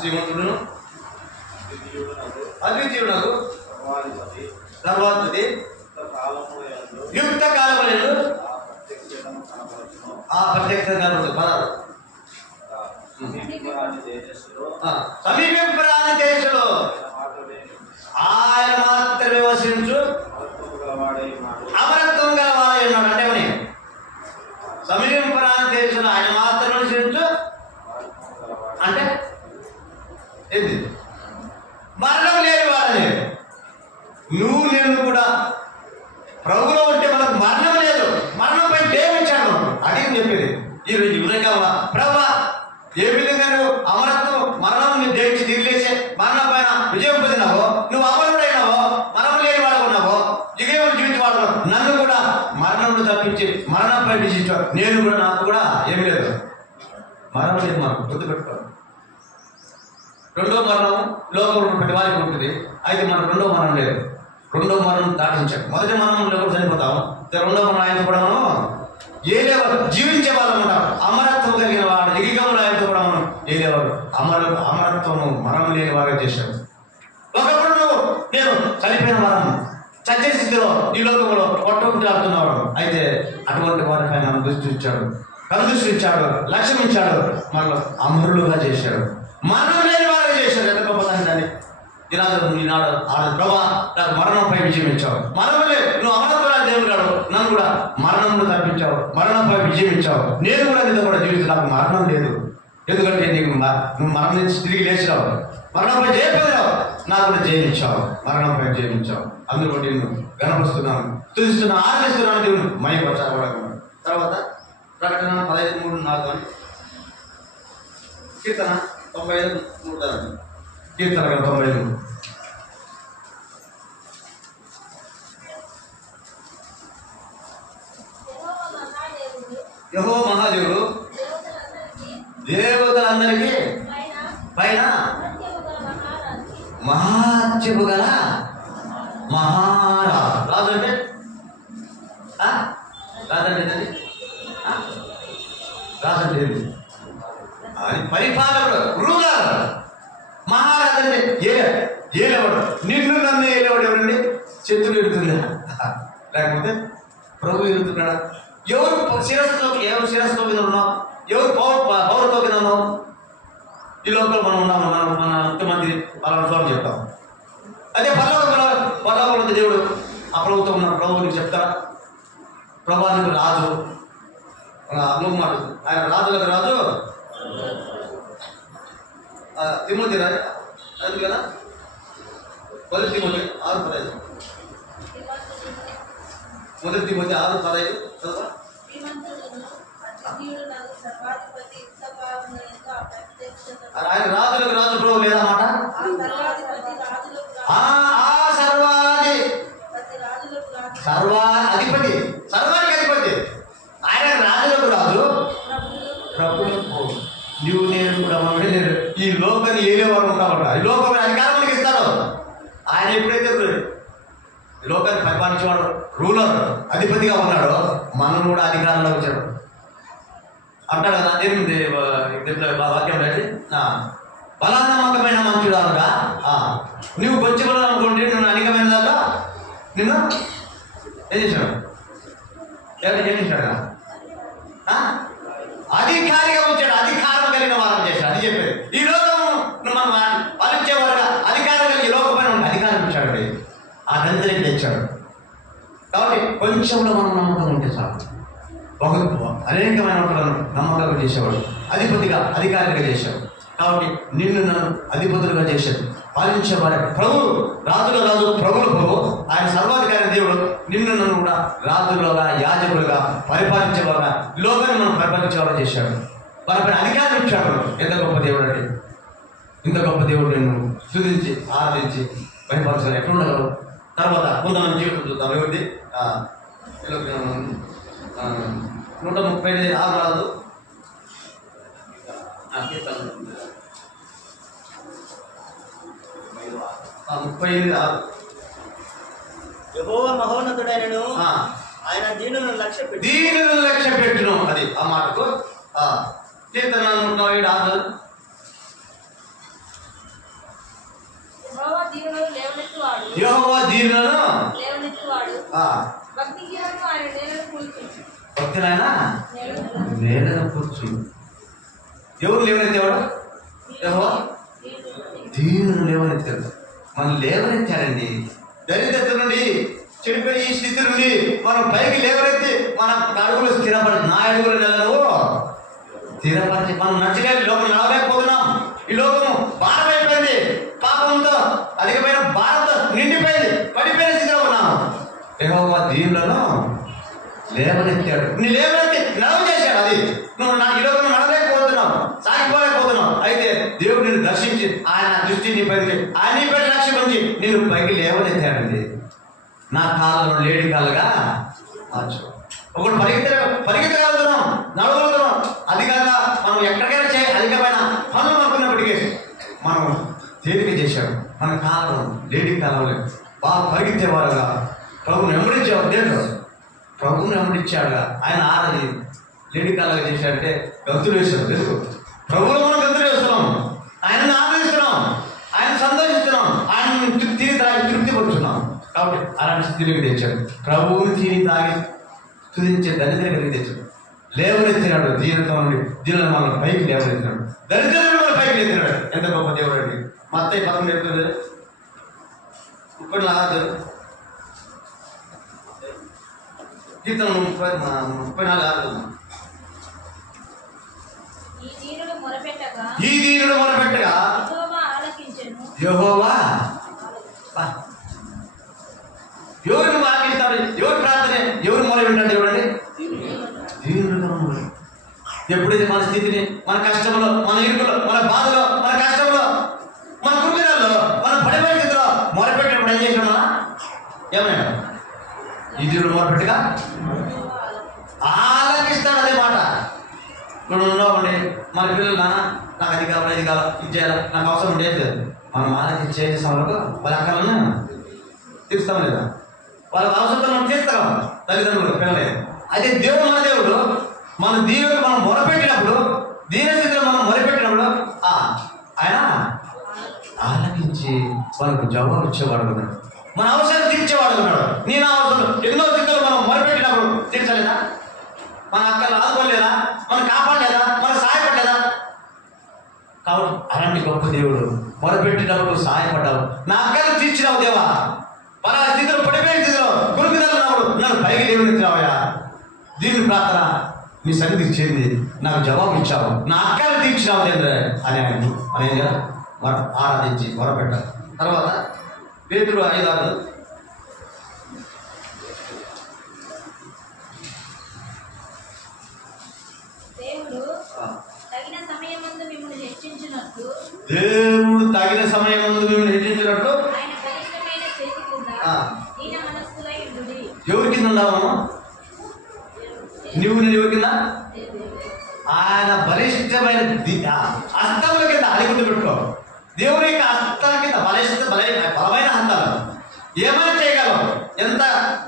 శ్రీమంతుడును అద్వితీయుడకు సర్వాధిపతి యుక్త కాలములందు ఆ ప్రత్యక్ష పదాలు సమీపింపరాని దేశంలో ఆయన మాత్రమే వసించు అమరత్వం గలవాడై ఉన్నాడు. అంటే ఏమని? సమీపింపరాని దేశంలో ఆయన మాత్రమే వసించు అంటే ఏంది? మరణం లేని వాడని. నువ్వు నేను కూడా ప్రభులో ఉంటే మనకు మరణం లేదు, మరణంపై జయమిచ్చాడు. అది చెప్పేది ఈరోజు ఉదయకాల ప్రభా ఏ విధంగా నువ్వు అమరత్వం మరణం జయించి తిరిగేసే మరణం పైన విజయం పొందినావో, నువ్వు అమరుడైనావో, మరణం లేని వాడుకున్నావో, యుగం జీవించి వాడుకున్నావు. నన్ను కూడా మరణంలో తప్పించి మరణంపై విజయించావు. నేను కూడా నాకు కూడా ఏమి లేదు, మరణం లేదు. మాకు గుర్తుపెట్టుకోవాలి. రెండో మరణం లోకంలో ప్రతి వారికి ఉంటుంది. అయితే మనకు రెండో మరణం లేదు. రెండో మరణం దాటించాడు. మొదటి మరణంలో కూడా చనిపోతాం. రెండో మరణం ఆయనతో కూడా మనం ఏలేవారు జీవించే వాళ్ళం ఉంటాం. అమరత్వం కలిగిన వాడు యుగంలో ఆయనతో కూడా మనం ఏలేవారు అమరత్వము మరణం లేని వారే చేశాడు. ఒకప్పుడు నేను చనిపోయిన వారం చచ్చే స్థితిలో ఈ లోకంలో కొట్టుకుంటాడుతున్నాడు. అయితే అటువంటి వారిపై మనం దృష్టి ఇచ్చాడు, కనుదృష్టి ఇచ్చాడు, లక్ష్యం ఇచ్చాడు, మనలో అమరులుగా చేశాడు, మరణం లేని వారే చేశాడు. ఎంత గొప్ప దాన్ని ఈనాడు ప్రభా నాకు మరణంపై విజయం ఇచ్చావు. మరణం లేదు, నువ్వు అమరత్వరాలు దేవుడు కాడు, నన్ను కూడా మరణంలో తప్పించావు, మరణంపై విజయం ఇచ్చావు. నేను కూడా నీతో కూడా జీవితం నాకు మరణం లేదు. ఎందుకంటే నీకు నువ్వు మరణం నుంచి తిరిగి లేచినావు, మరణంపై జయపొందావు, నాకు కూడా జయించావు, మరణంపై జయించావు. అందులో నేను గణపరుస్తున్నాను, స్తుతిస్తున్నాను, ఆరాధిస్తున్నాను. దేవుడు మైపరచబడకుండా. తర్వాత ప్రకటన 15:3-4 కీర్తన 95:3 కీర్తన 95. యెహోవా మహాదేవుడు దేవతలందరికీ పైన మహాత్యము గల రాజు అంటే రాజంటే రాజంటే అది పరిపాలకుడు, రూలర్. మహారాజు అంటే ఏలేవాడు. నిన్ను నన్ను ఏలేవాడు ఎవరండి? శత్రువు ఎడుతుందా? లేకపోతే ప్రభు ఎడుతున్నాడా? ఎవరు శిరస్సుతో మీద ఉన్నావు? ఎవరు పౌరతో కింద ఉన్నావు? ఈ లోపల మనం ఉన్నాము. మన ముఖ్యమంత్రి పలానా చెప్తాం. అదే పల్లవ దేవుడు ఆ ప్రభుత్వం ఉన్న ప్రభువునికి చెప్తారా? ప్రభానికి రాజు మాట, ఆయన రాజులకు రాజు తిమోతి రాజు అది కదా. 1 తిమోతి 6:15 1 తిమోతి 6:15 చదువు. ఆయన రాజులకు రాజు ప్రభు లేదా మాట? అధిపతి, సర్వానికి అధిపతి ఆయన. రాజులకు రాజు, ప్రభులకు. నువ్వు నేను కూడా ఈ లోకాన్ని ఏలేవారు ఉంటామట. ఈ లోకం అధికారానికి ఇస్తాడు ఆయన. ఎప్పుడైతే ఈ లోకాన్ని పరిపాలించేవాడు, రూలర్, అధిపతిగా ఉన్నాడో మనం కూడా అధికారంలో వచ్చాడు అంటాడు కదా. ఏమింది వాక్యం ఏంటి? బలానమ్మకమైన మంచుడాలుగా నువ్వు కొంచెం బలం అనుకోండి, నువ్వు అధికమైన దాకా నిన్ను ఏం చేశాడు? ఏం చేశాడు? అధికారిగా వచ్చాడు. అధికారం కలిగిన వారం చేశాడు. అది చెప్పేది. ఈ లోకం మనం పాలించేవారుగా అధికారం కలిగి లోకం పైన ఉంటే అధికారం ఇచ్చాడు. ఆ దంతరికి తెచ్చాడు. కాబట్టి కొంచెంలో మనం నమ్మకం ఉంటే చాలు. ఒక అనేకమైన నమ్మకాలు చేసేవాడు, అధిపతిగా అధికారిగా చేశాడు. కాబట్టి నిన్ను నన్ను అధిపతులుగా చేశాడు, పాలించేవాడే ప్రభు. రాజుల రాజు, ప్రభుల ప్రభు. ఆయన సర్వాధికారి దేవుడు. నిన్ను నన్ను కూడా రాజులుగా, యాజకులుగా, పరిపాలించేవారుగా, లోకాన్ని మనం పరిపాలించేవారు చేశాడు. వారిపైన అధికారం ఇచ్చాడు. ఎంత గొప్ప దేవుడు అంటే! ఇంత గొప్ప దేవుడు నిన్ను స్తుతించి ఆరాధించి పరిపాలించాలి. ఎట్లుండగలవు? తర్వాత కొంతమంది జీవితం చూద్దాం. ఎవరిది? 135 రాదు 35:6. యెహోవా మహోన్నతుడైనను ఆయన దీనులను లక్ష్య పెట్టును. అది ఆ మాటకు కీర్తన 135:6. దీనులను భక్తులైనా నేలను కూర్చు. ఎవరు లేవనెత్తేవాడు? యెహోవా దీనులను లేవనెత్తాడు. మనం లేవనెత్తాడండి. దరిద్రత నుండి, చెడిపోయి ఈ స్థితి నుండి మనం పైకి లేవనెత్తి మన అడుగులు స్థిరపడి, నా అడుగులు నెలలు స్థిరపరిచి మనం నచ్చలేదు. లోకం నడవలేకపోతున్నాం. ఈ లోకము భారమైపోయింది, పాపంతో అధికమైన భారంతో నిండిపోయింది, పడిపోయిన స్థితిలో ఉన్నాము. యెహోవా దీనులను లేవనెత్తాడు. నీ లేవనెత్తి నడవ చేశాడు. అది నువ్వు ఈ లోకం నడవలేకపోతున్నావు, సాగిపోలేకపోతున్నావు. అయితే దేవుడు నిన్ను దర్శించి ఆయన దృష్టి నీ పైకి, ఆయన నీ పైన లక్ష్యం ఉంచి నేను పైకి లేవనెత్తాడండి. నా కాళ్ళను లేడి కాళ్ళగా మార్చు. ఒకటి పరిగెత్తగలుగుతున్నాం, నడవగలుగుతున్నాం. అధికంగా మనం ఎక్కడికైనా అధికమైన పనులు అనుకున్నప్పటికీ మనం తేలిక చేశాడు. మన కాలం లేడి కాలంలో బాగా పరిగెత్తేవారుగా ప్రభుని వెంబడించేవాడు. దేవుడు ప్రభుని వెంబడించాడుగా. ఆయన ఆరది లేడి కాలంగా చేశాడంటే గంతులు వేశాడు. లేదు, ప్రభువులో మనం గంతులు వేస్తున్నాం, ఆయనను ఆనందిస్తున్నాం, ఆయన సంతోషిస్తున్నాం, ఆయన తిని తాగి తృప్తి పడుతున్నాం. కాబట్టి అలాంటి స్థితికి తెచ్చాడు. ప్రభువుని తిని తాగి స్తుతించే దరిద్రం కలిగి తెచ్చాడు. లేవనెత్తినాడు. దీనితో నుండి దీనిని మనం పైకి లేవనెత్తినాడు. దరిద్రుడు మన పైకి ఎత్తినాడు. ఎంత గొప్ప దేవుడు అండి. మత్తయి 11 చెప్తుంది. ఇప్పుడు లాదు కీర్తన 34 ఈ దీనుడు మొరపెట్టగా యెహోవా ఎవరిని ఆలకిస్తాడు? ఎవరు ప్రార్థన, ఎవరు మొర వింటాడు? చూడండి, దీనుడుగా మొర. ఎప్పుడైతే మన స్థితిని, మన కష్టంలో, మన ఇరుకులో, మన బాధలో, మన కష్టంలో, మన కుటుంబాల్లో, మన పడిపోయిన స్థితిలో మొరపెట్టినప్పుడు ఏం చేసాడు? ఏమైనా ఈ దేవుడు మొరపెట్టగా ఆలకిస్తాడు. అదే మాట. ఇప్పుడు ఉన్నామండి, మన పిల్లలు నాన్న నాకు అది కావాలి, ఇది కావాలి, ఇది చేయాలి, నాకు అవసరం ఉండేది లేదు. మనం ఆలకించే సమయంలో వాళ్ళ అక్కలను తీరుస్తాం లేదా? వాళ్ళ అవసరంతో మనం తీర్స్తాం తల్లిదండ్రులు, పిల్లలే. అయితే దేవుడు మన దేవుడు. మన దీవులకు మనం మొరపెట్టినప్పుడు, దీనస్థితిలో మనం మొరపెట్టినప్పుడు ఆయన ఆలకించి మనకు జవాబు ఇచ్చేవాడు ఉన్నాడు. మన అవసరం తీర్చేవాడు ఉన్నాడు. నేను అవసరం ఎన్నో స్థితులు మనం మొరపెట్టినప్పుడు తీర్చలేదా? మన అక్కలు ఆదుకోలేదా? మనం కాపాడలేదా? మన సహాయపడలేదా? కాబట్టి అలాంటి గొప్ప దేవుడు. మొరపెట్టినప్పుడు సహాయపడ్డావు, నా అక్కలు తీర్చినావు దేవా. పలా స్థితిలో పడిపోయిన స్థితిలో గురుకున్నప్పుడు నన్ను పైకి లేవనెత్తినావయ్యా. దీన్ని ప్రార్థన నీ సన్నిధికి చేరింది, నాకు జవాబు ఇచ్చావు, నా అక్కలు తీర్చినావు తండ్రి అని ఆయన ఆరాధించి మొరపెట్టాలి. తర్వాత పేతురు 5:6 దేవుడు తగిన సమయమందు మిమ్మల్ని హెచ్చించినట్టు ఎవరి కింద ఉన్నావు? నువ్వు నేను ఎవరి కింద? ఆయన బలిష్టమైన హస్తముల కింద. అది గుర్తుపెట్టుకో. దేవుని యొక్క హస్తాల కింద బలమైన హస్తాలు. ఏమైనా చేయగలవు. ఎంత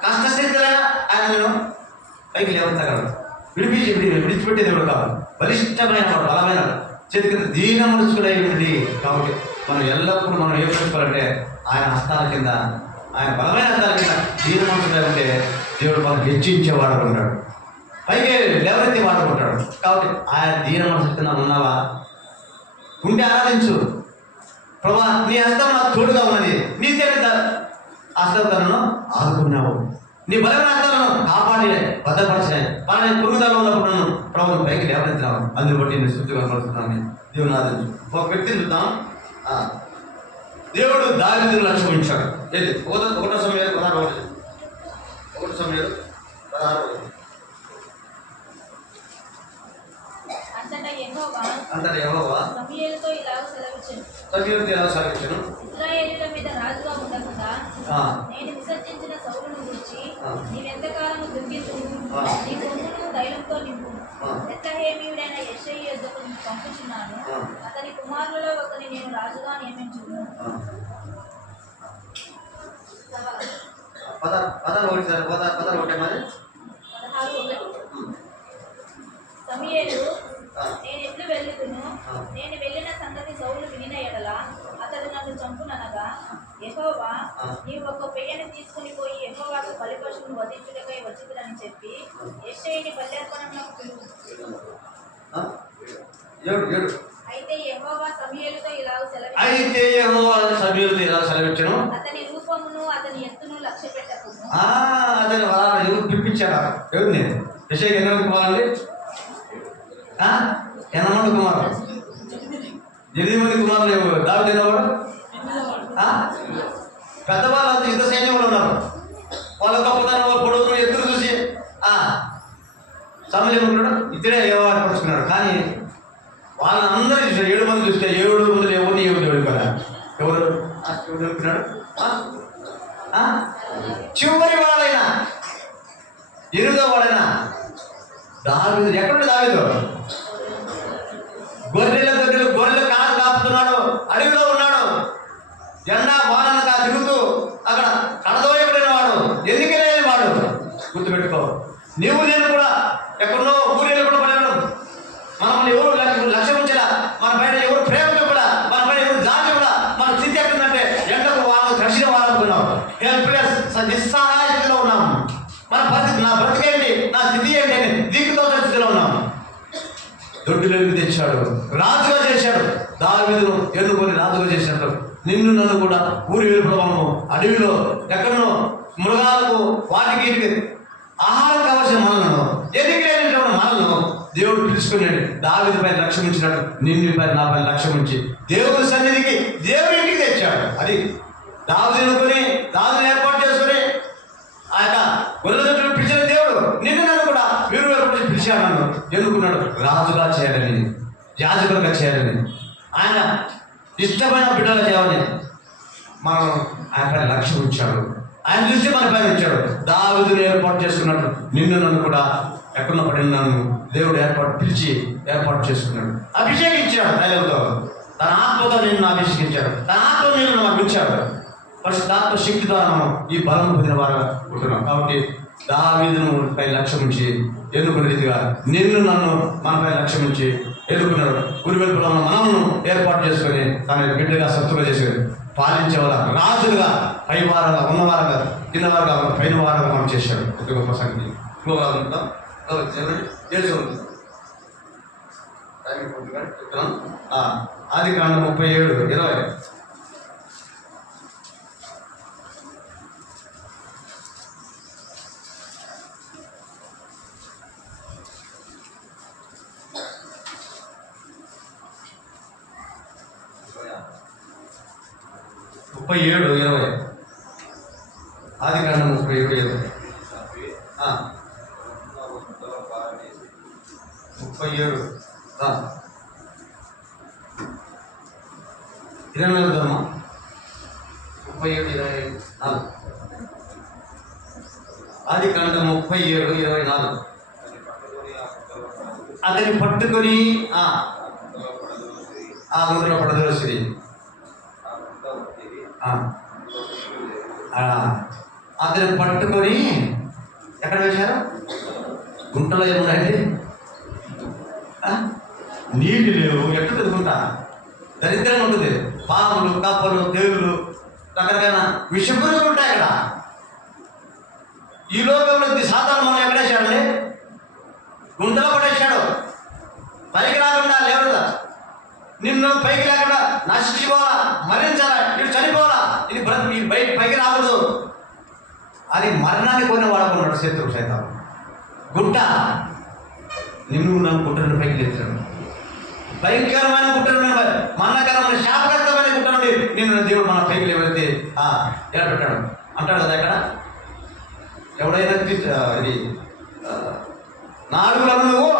కష్టస్థితులైనా ఆయన నేను పైకి లేవగలడు. విడిచిపెట్టే దేవుడు కావాలి. బలిష్టమైన వాడు, బలమైన చేతి కింద దీన మనసుకునే ఉండి. కాబట్టి మనం ఎల్లప్పుడూ మనం ఏం పెట్టుకోవాలంటే ఆయన హస్తాల కింద, ఆయన బలమైన హస్తాల కింద దీన మనసుకునే ఉంటే దేవుడు మనకు హెచ్చించేవాడు ఉంటాడు, పైకి లేవనెత్తి వాడుకుంటాడు. కాబట్టి ఆయన దీన మనసు కింద ఉన్నావా? ఉంటే ఆరాధించు. ప్రభా నీ హస్తం నాకు తోడుగా ఉన్నది, నీ తెలియద హస్తలను ఆదుకున్నావు, నీ బలమైన హస్తాలను కాపాడి భద్రపరిచినాయి. పలానా పురుగుదల ఉన్నప్పుడు నన్ను ప్రభుత్వం పైకి లేవనెత్తినావు. అందుని బట్టి నేను శుద్ధిగా పడుతున్నాను. దేవుని ఆదించు. ఒక వ్యక్తిని చూద్దాం. దేవుడు దావీదును లక్ష్యం ఉంచాడు. ఏది? 1 సమయాలు 16 1 సమయాలు 16 అంతటా యెహోవా సమూయేలుతో ఇలాగ సెలవిచ్చెను. ఇశ్రాయేలీయుల మీద రాజుగా ఉండకుండా నేను విసర్జించిన సౌలును గురించి నీవెంతకాలము దుఃఖించుము, నీ సొమ్మును ధైర్యంతో నింపు. బెత్లెహేమీయుడైన యెష్షయి యొద్దకు పంపుచున్నాను, అతని కుమారులలో ఒకరిని నేను రాజుగా నియమించును. సమూయేలు నేను ఎట్లు వెళ్ళుదును, నేను వెళ్ళిన సంగతి సౌలు వినిన ఎడల అతడు నన్ను చంపుననగా యెహోవా నీవు ఒక పెయ్య అయితే యెహోవా సమూయేలుతో ఇలా సెలవిచ్చాను, అతని రూపమును అతని ఎత్తును లక్ష్య పెట్టకుము. అతను ఎవరు పిలిపించారా? ఎవరిని? యెషయా ఎన్నమంది కుమారులు? 8 కుమారులు. 8 మంది కుమారులు. దావీదు ఎన్నవాడు? పెద్దవాళ్ళు యుద్ధ సైన్యంలో ఉన్నారు. వాళ్ళ గొప్పతనం, వాళ్ళ పొడవును, ఎత్తులు చూసి సమయంలో ఇతడే ఏర్పరుచుకున్నాడు. కానీ వాళ్ళని అందరూ చూసారు. 7 మంది చూస్తే 7 మంది ఎవరిని కదా ఎవరు దొరుకుతున్నాడు? చివరి వాడైనా 8వ వాడైనా దావీదు. ఎక్కడ దావీదు? గొర్రెలు కాపుతున్నాడు, అడవిలో ఉన్నాడు. ఎండా వాననగా తిరుగుతూ అక్కడ కడదోయబడిన వాడు, ఎన్నికలేని వాడు. గుర్తుపెట్టుకో, నీవు నేను కూడా ఎక్కడో ఊరేళ్ళు కూడా పడడం. మనల్ని ఎవరు లక్ష్యం ఉంచేలా, మన పైన ఎవరు ప్రేమ చూపడా, మన పైన ఎవరు జాతి కూడా. మన స్థితి ఎక్కడుందంటే ఎండకు వాళ్ళు కృషిని వాడుకున్నాం, హెల్ప్లెస్ నిస్సహాయ స్థితిలో ఉన్నాం. మన పరిస్థితి, నా బ్రతికేంటి, నా స్థితి ఏంటి అని దిక్కుతో స్థితిలో ఉన్నాం. దొడ్డులోకి తెచ్చాడు, రాజుగా చేశాడు. దావీదును ఎన్నుకొని రాజుగా చేశాడు. నిన్ను నన్ను కూడా ఊరి వెలుపడము, అడవిలో ఎక్కడో మృగాలకు వాటికి ఆహారం కావాల్సిన మనలను, ఎన్నికలేని మనలను దేవుడు పిలుచుకున్నాడు. దావీదు పైన లక్ష్యం ఉంచినాడు. నిన్ను పైన నా పైన లక్ష్యం ఉంచి దేవుడి సన్నిధికి, దేవుడి ఇంటికి తెచ్చాడు. అది దావీదు ఎన్నుకొని, దావీదును ఏర్పాటు చేసుకొని ఆ యొక్క గొర్రెల జట్టును పిలిచిన దేవుడు నిన్ను నన్ను కూడా వీరు వెలుపడి పిలిచాడు. నన్ను ఎన్నుకున్నాడు రాజుగా చేయాలని, యాజకులుగా చేయాలని, ఆయన ఇష్టమైన బిడ్డలు చేయాలని మనం ఆయన పైన లక్ష్యం ఉంచాడు. ఆయన చూసి మన పైన ఇచ్చాడు. దావీదును ఏర్పాటు చేసుకున్నాడు. నిన్ను నన్ను కూడా ఎక్కడున్న పడిన నన్ను దేవుడు ఏర్పాటు చేసుకున్నాడు. అభిషేకించాడు తైలంతో, తన ఆత్మతో నిన్ను అభిషేకించాడు. తన ఆత్మ నిన్ను నాకు ఇచ్చాడు. పరిశుద్ధాత్మ శక్తి ద్వారా మనం ఈ బలం పొందిన వారు ఉంటున్నాం. కాబట్టి దావీదును పై లక్ష్యం ఉంచి ఎన్నుకున్న రీతిగా నిన్ను నన్ను మనపై లక్ష్యం ఉంచి ఎన్నుకున్నాడు. గురివెలుపులో మనల్ని ఏర్పాటు చేసుకొని తన బిడ్డగా సత్తుగా చేసి పాలించేవారు, రాజులుగా, పైవారుగా, ఉన్నవారుగా, కింద వారుగా, పైన వారుగా మనం చేశాడు. ఒక గొప్ప సంగతి. ఆదికాండం 37:20. ఆదికాండం 37:20. 37:24. ఆదికాండం 37:24. అతన్ని పట్టుకొని ఆ గుంటలో పడదోసి అతను పట్టుకొని ఎక్కడ వేశారు? గుంటలో ఏమున్నాయండి? నీళ్ళు లేవు, ఎట్లా తిరుగుంటా దరిద్రంగా ఉంటుంది. పాములు, కప్పలు, దేవుళ్ళు, రకరకాల విషపురుగులు ఉంటాయి అక్కడ. ఈ లోకంలో సాధారణ మనం ఎక్కడేశాడండి? గుంటలో పడేశాడు. పైకి రాకుండా లేవదా, నిన్ను పైకి లేకుండా నశించిపోవాలా, మరణించాలా, వీడు చనిపోవాలా, ఇది పైకి రాకూడదు అది మరణాన్ని కొని వాడుకున్నాడు శత్రువు సైతం. గుంట నిన్ను నన్ను గుంటను పైకి లేచాడు. భయంకరమైన గుంటను, మరణకరమైన శాపకరమైన గుంట నుండి నిన్ను దేవుడు మన పైకి లేవైతే ఏర్పెట్టాడు అంటాడు కదా. ఇక్కడ ఎవడైనా ఇది 4 అడుగులను నువ్వు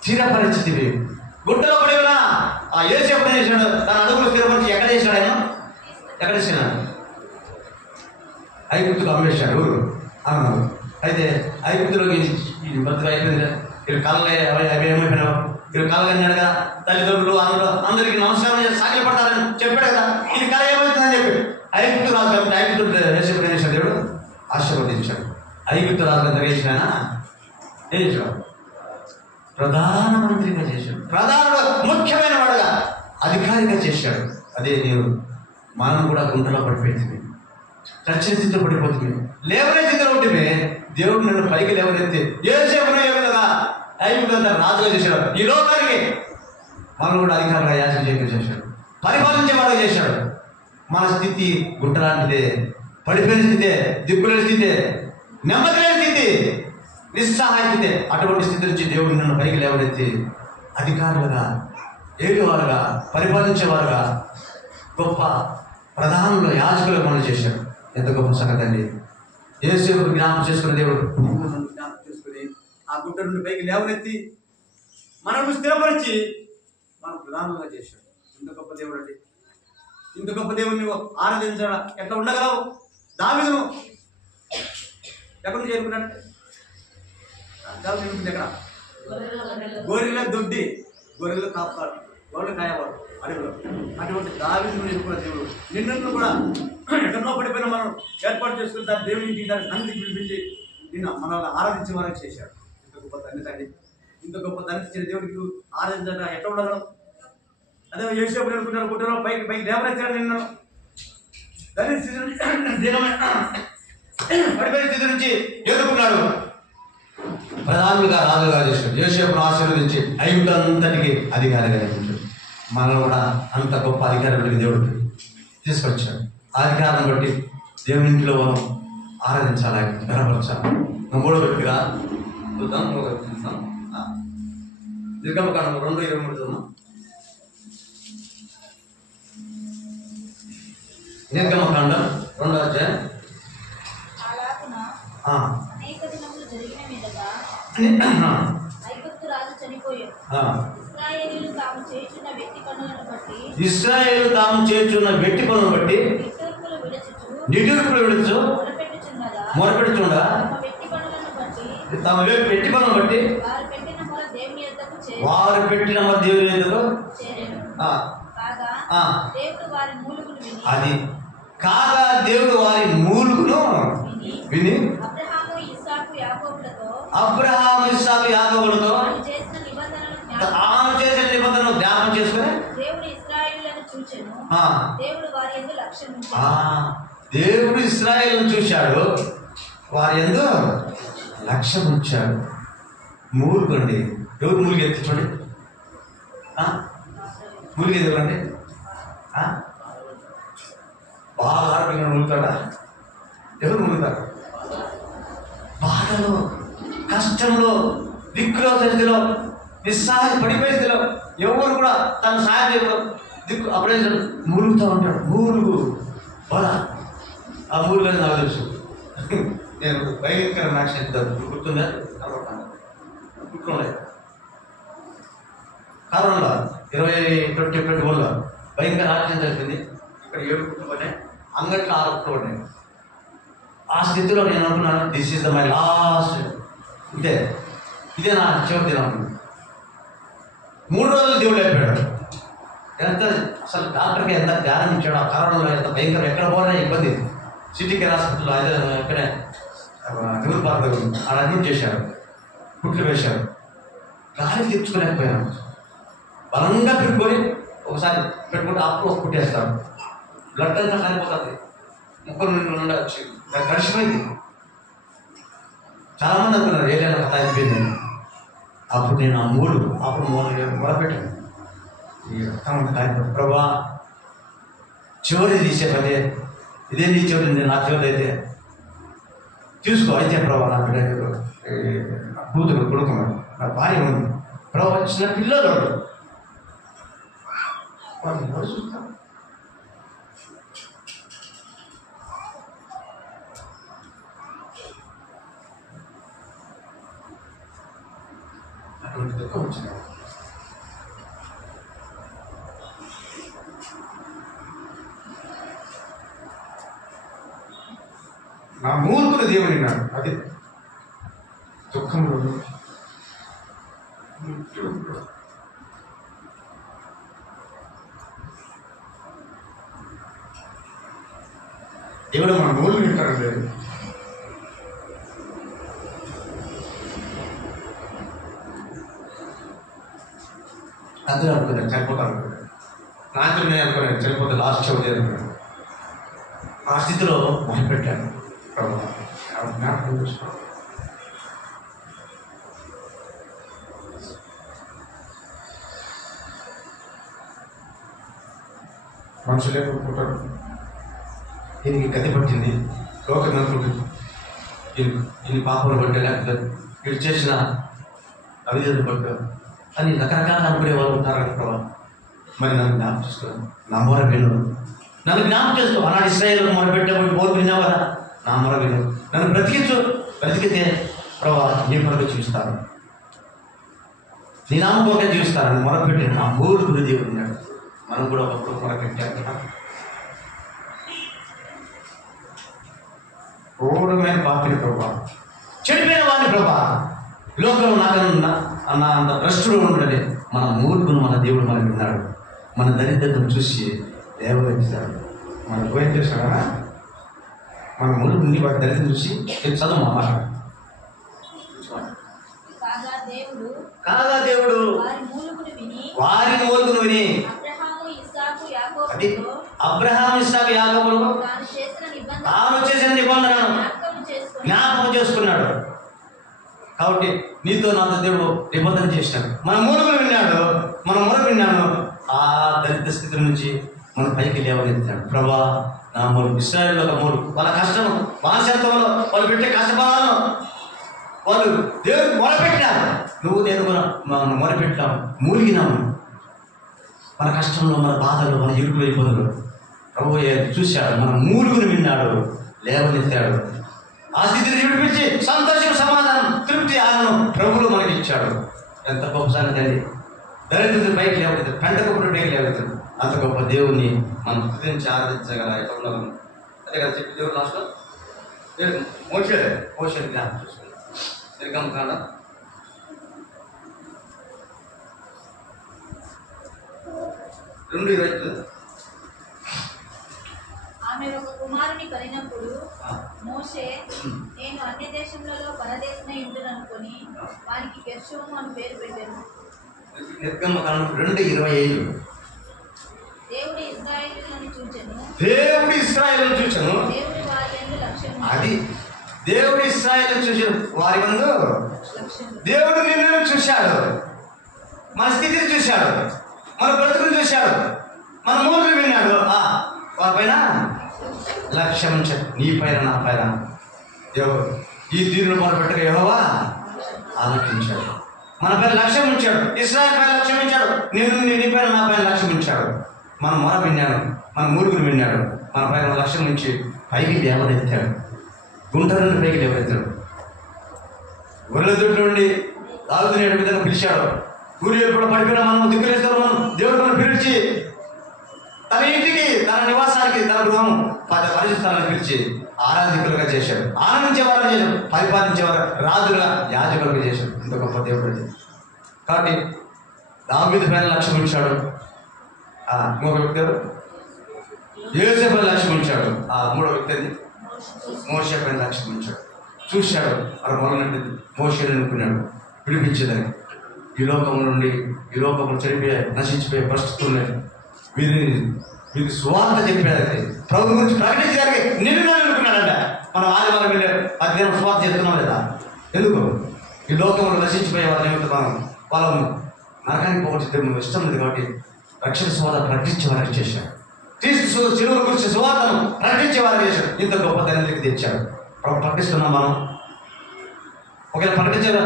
స్థిరపరిచితివి. గుంటలో పడేవనా ఏసు ఎప్పుడు చేశాడు? తన అడుగులు స్థిరపరిచి ఎక్కడ చేశాడు? ఆయన ఎక్కడ చేసినాడు? ఐగుప్తుకు అమ్మేశాడు ఊరు అన్నాడు. అయితే ఐగుప్తులోకి బ్రతుకు అయిపోయింది. వీళ్ళు కళ్ళ అవి ఏమైపోయినావు, వీళ్ళు కళ్ళ అన్నాడు కదా. తల్లిదండ్రులు అందరికి నమస్కారం చేసి సాగిలి పడతారని చెప్పాడు కదా. ఇది కళ ఏమవుతుందని చెప్పి ఐగుప్తు రాజు కాబట్టి ఐగుప్తు వేసి ఎప్పుడు చేశాడు? దేవుడు ఆశీర్వదించాడు. ఐగుప్తు రాజు జరిగేసిన ఏం చేశాడు? ప్రధానమంత్రిగా చేశాడు. ముఖ్యమైన వాడుగా, అధికారిగా చేశాడు. అదే దేవుడు. మనం కూడా గుంటలో పడిపోయింది, చచ్చిన స్థితిలో పడిపోతుంది, లేవనే స్థితిలో ఉంటుంది. దేవుడు నన్ను పైకి లేవనెత్తి యోసేపును ఏ విధంగా ఐగుప్తులంతా రాజుగా చేశాడు, ఈ లోకానికి మనల్ని కూడా అధికారులుగా యాజకులు చేశాడు, పరిపాలించేవాడుగా చేశాడు. మన స్థితి గుట్టలాంటిదే, పడిపోయిన స్థితే, దిక్కులేని స్థితే, నెమ్మది లేని స్థితి, నిస్సహాయ స్థితి. అటువంటి స్థితి నుంచి దేవుడు నన్ను పైకి లేవనెత్తి అధికారులుగా, ఏలువారుగా, పరిపాలించేవారుగా, గొప్ప ప్రధానులు, యాజకులు మనం చేశాడు. ఎంత గొప్ప సంగతి అండి. యేసేపు జ్ఞాపకం చేసుకున్న దేవుడు జ్ఞాపకం చేసుకుని ఆ గుట్ట నుండి పైకి లేవనెత్తి మనల్ని స్థిరపరిచి మనం ప్రధానంగా చేశాడు. ఇంత గొప్ప దేవుడు అండి. ఇంత గొప్ప దేవుడిని ఆరాధించడం ఎట్లా ఉండగలవు? దావీదును ఎక్కడి నుంచి చేరుకున్నాడు? దావీదు ఎక్కడ? గొర్రెల దొడ్డి, గొర్రెలు కాపాడు, గొర్రెలు కాయవాడు అడవిలో. అటువంటి దావీదును ఎన్నుకున్న దేవుడు నిన్ను కూడా ఎక్కడో పడిపోయిన మనం ఏర్పాటు చేసుకుని దాని దేవుని ఇంటికి, దాని సన్నిధికి పిలిపించి నిన్ను మనల్ని ఆరాధించే వారికి చేశాడు. ఇంత గొప్ప తండ్రి తండ్రి, ఇంత గొప్ప తండ్రి ఇచ్చిన దేవుడికి ఆరాధించడం ఎట్లా ఉండగలం? అదే యేసేపు అనుకుంటారు, గుట్టలో పైకి పైకి లేవనెత్తాడు నిన్ను. దాని స్థితి నుంచి పడిపోయిన స్థితి నుంచి ఎదుర్కొన్నాడు, ప్రధానులుగా రాజుగా చేశాడు. యేసేపును ఆశీర్వదించి ఐగుప్తంతటికి అధికారిగా నియమించాడు. మనల్ని కూడా అంత గొప్ప అధికారం దేవుడు తీసుకొచ్చాడు. ఆ అధికారం బట్టి దేవుని ఇంట్లో మనం ఆరాధించాలి, గనపరచాలి. మూడో వ్యక్తిగా చూద్దాం. నిర్గమకాండం 2:23 చూద్దాం. నిర్గమకాండం 2వ అధ్యాయం. అనేక దినములు జరిగిన మీదట ఐగుప్తు రాజు చనిపోయాడు. ఇశ్రాయేలీయులు తాము చేయుచున్న వెట్టి పనులను బట్టి నిట్టూర్పులు విడుచు మొరపెట్టుచుండగా తమ వెట్టి పనులను బట్టి వారు పెట్టిన మొర దేవుని యొద్దకు అది కాగా దేవుడు వారి మూలుగును విని అబ్రహాము ఇస్సాకు యాకోబులతో తాను చేసిన నిబంధనలు జ్ఞాపకం చేసుకుని దేవుడు ఇశ్రాయేలును చూశాడు, వారి యందు లక్ష్యం ఉంచాడు. మూలుగండి. ఎవరు మూలిగి ఎత్తించండి? మూలిగి ఎదురండి. బాగా ఆరోగ్యంగా ములుగుతాడా? ఎవరు ములుగుతారు? బాధలో, కష్టంలో, దిక్కులో, స్థితిలో, నిస్సహాయ పడిపోయే స్థితిలో ఎవరు కూడా తన సహాయం చేయడం దిక్కు అప్పుడే మూలుగుతూ ఉంటాడు. మూలుగు బాధ. ఆ మూలుగు అని నాకు తెలుసు. నేను భయంకర నాక్షిస్తాను, గుర్తుందా? గుర్తుండే కరోనాలో 2021లో భయంకర ఆక్సిజన్ జరిగింది. ఇక్కడ 7 కుటుంబాలే, అంగట్లో 6 కుటుంబాలే. ఆ స్థితిలో నేను అనుకున్నాను, దిస్ ఈజ్ మై లాస్ట్, ఇదే నా చివరి దినం. 3 రోజులు దేవుడు అయిపోయాడు. ఎంత అసలు డాక్టర్కి ఎంత ధ్యానం ఇచ్చాడు. ఆ కరోనాలో ఎంత భయంకరం, ఎక్కడ పోయినా ఇబ్బంది. సిటీ హాస్పిటల్లో అయితే ఎక్కడే నెహ్రూ పార్క్ ఆడ అడ్మిట్ చేశారు, కుట్లు వేశారు. గాలి తెచ్చుకోలేకపోయాను. బలంగా పెట్టుకొని ఒకసారి పెట్టుకుంటే అప్పుడు ఒక కుట్టేస్తాడు, బ్లడ్ అంతా కాలిపోతుంది, ముక్కలు నుండి వచ్చి గడిచిపోయింది. చాలామంది అనుకున్నారు ఏదైనా కథ అయిపోయింది. అప్పుడు నేను ఆ అప్పుడు మొదలుపెట్టాను. ఈ రక్తం కాలిపోతుంది. ప్రభా, చివరి తీసే పదే ఇదే నీ చివరి, నా చివరి అయితే చూసుకో. అయితే ప్రభా, నా బిడ్డ కూతురు కొడుకున్నాడు, నా భార్య ఉంది, ప్రభా చిన్న పిల్లలు వాళ్ళు ఎవరు చూస్తాం? అటువంటి దుఃఖం వచ్చింది. నా మూర్ఖుడు దేవుని నాడు అది దుఃఖంలో దేవుడు మన మూలు వింటాడు లేదు. అందరూ అనుకున్నాను చనిపోతాను అనుకున్నాను, రాత్రి నేను అనుకున్నాను చనిపోతే లాస్ట్ చోటు అనుకున్నాను. ఆ స్థితిలో మొదలుపెట్టాను, జ్ఞాపకం చేసుకో, మనుషులే కొనుక్కుంటారు. దీనికి గతి పట్టింది, లోకం అనుకుంటుంది. దీని పాపలు పట్టే, లేకపోతే వీడు చేసిన అవిధులు పట్టు అని రకరకాల అనుకునే వాళ్ళు ఉంటారు కదా ప్రభావ. మరి నన్ను జ్ఞాపకం చేసుకోవాలి, నా మొర విను, నన్ను జ్ఞాపకం చేసుకో. ఆనాడు ఇశ్రాయేలు మొరపెట్టేప్పుడు బోర్డు విన్నావు కదా, నా మొర విను, నన్ను బ్రతికించు. బ్రతికితే ప్రభావ నీ కొరకు చూస్తాను, నీ నామకోగా జీవిస్తానని మొరపెట్టిన నా మూడు దేవుడు ఉన్నాడు. మనం కూడా ఒకప్పుడు మొరపెట్టాం కదా. క్రూరమైన పాపిని ప్రభా, చెడిపోయిన వాడిని ప్రభా, లోకంలో నాకన్నా అన్న అంత భ్రష్టుడు ఉండడే మన మూర్ఖును మన దేవుడు మనకు విన్నాడు. మన దరిద్రతను చూసి దేవరించాడు. మన గోయం చేశాడా? మన మూర్ఖుని వాటి దరిద్రం చూసి చదువు మా మాట. కాగా దేవుడు వారి మూలుగును విని అది అబ్రహాము ఇస్సాకు యాకోబులు తాను చేసిన నిబంధనను జ్ఞాపకం చేసుకున్నాడు. కాబట్టి నీతో నాతో దేవుడు నిబంధన చేసినాడు. మన మూలుగును విన్నాడు, మన మొర విన్నాడు. ఆ దరిద్ర స్థితి నుంచి మన పైకి లేవనెత్తాడు. ప్రభా నా మూలు ఇశ్రాయేలు ఒక మూలు, వాళ్ళ కష్టం బానిసత్వంలో వాళ్ళు పెట్టే కష్టఫలాలను వాళ్ళు దేవుడు మొరపెట్టినారు. నువ్వు నేను మనం మొరపెట్టాము, మూలిగినాము. మన కష్టంలో, మన బాధలు, మన ఇరుకులు ఇబ్బందులు ప్రభు చూశాడు. మన మూలుగును విన్నాడు, లేవనెత్తాడు. ఆ స్థితిని విడిపించి సంతోషం, సమాధానం, తృప్తి, ఆనందం ప్రభువులు మనకి ఇచ్చాడు. ఎంత గొప్ప సంగతి అండి. దరిద్రుడు పైకి లేవనెత్తాడు, పెంటకప్పుడు పైకి లేవనెత్తాడు. అంత గొప్ప దేవుణ్ణి మనం స్తుతించి ఆరాధించగల ఎక్కడ అదే కదా చెప్పి దేవుడు లాస్ట్లో మోషే జ్ఞాపకం చూసుకున్నాడు. నిర్గమకాండ 2:20. ఆమె ఒక కుమారుని కనినప్పుడు మోషే, నేను అన్య దేశంలో పరదేశమై ఉంటుననుకొని వానికి గెర్షోము అని పేరు పెట్టాను. నిర్గమకాండ 2:25. దేవుడు ఇశ్రాయేలును చూచెను, దేవుడు వారి యందు లక్ష్యము. అది దేవుడు ఇశ్రాయేలును చూశాడు, వారి ముందు దేవుడు నిన్ను చూశాడు, మన స్థితిని చూశాడు, మన బ్రతుకుని చూశాడు, మన మూలుగులు విన్నాడు. వారి పైన లక్ష్యం ఉంచాడు. నీ పైన, నా పైన దేవుడు ఈ దీనులు మొదలుపెట్టగా యెహోవా ఆలకించాడు. మన పైన లక్ష్యం ఉంచాడు. ఇశ్రాయేలు పైన లక్ష్యం ఉంచాడు. నీ పైన, నా పైన లక్ష్యం ఉంచాడు. మన మొర విన్నాడు, మన మూలుగులు విన్నాడు. మన పైన లక్ష్యం నుంచి పైకి లేవనెత్తాడు. గుంట నుండి పైకి లేవనెత్తాడు. గొర్రెల దొడ్డు నుండి తాగుతున్న విధంగా పిలిచాడు. ఊరి ఎప్పుడు పడిపోయినా మనం దిక్కులేస్తాడు. మనం దేవుడు మనం పిలిచి తన ఇంటికి, తన నివాసానికి, తన గృహం పరిశుద్ధాలను పిలిచి ఆరాధికులుగా చేశాడు. ఆనందించేవారు చేశాడు, పరిపాలించేవారు రాజులుగా, యాజకులుగా చేశాడు. ఇంత గొప్ప దేవుడు. కాబట్టి దావీదు పైన లక్ష్యం ఉంచాడు. ఇంకొక వ్యక్తి యోసేపు పైన లక్ష్యం ఉంచాడు. మూడో వ్యక్తి మోషే పైన లక్ష్యం ఉంచాడు. చూశాడు, అక్కడ మొదలైనది మోషేని అనుకున్నాడు విడిపించేదని. ఈ లోకము నుండి, ఈ లోకము చనిపోయే, నశించిపోయే పరిస్థితులు వీరికి సువార్త చెప్పేది, ప్రభు గురించి ప్రకటించడానికి నిన్ను అనుకున్నాడంట. మనం ఆదివారం వెళ్ళే అధ్యయనం సువార్త చేస్తున్నాం లేదా? ఎందుకు? ఈ లోకంలో నశించిపోయే వాళ్ళ నిమిత్తం వాళ్ళను నరకానికి పోగొట్టే ఇష్టం లేదు. కాబట్టి రక్షణ సువార్త ప్రకటించే వారికి చేశాడు. క్రీస్తు శిలువ గురించి సువార్తను ప్రకటించే వారికి చేశాడు. ఇంత గొప్ప తండ్రికి తెచ్చాడు. ప్రకటిస్తున్నాం మనం. ఒకవేళ ప్రకటించారు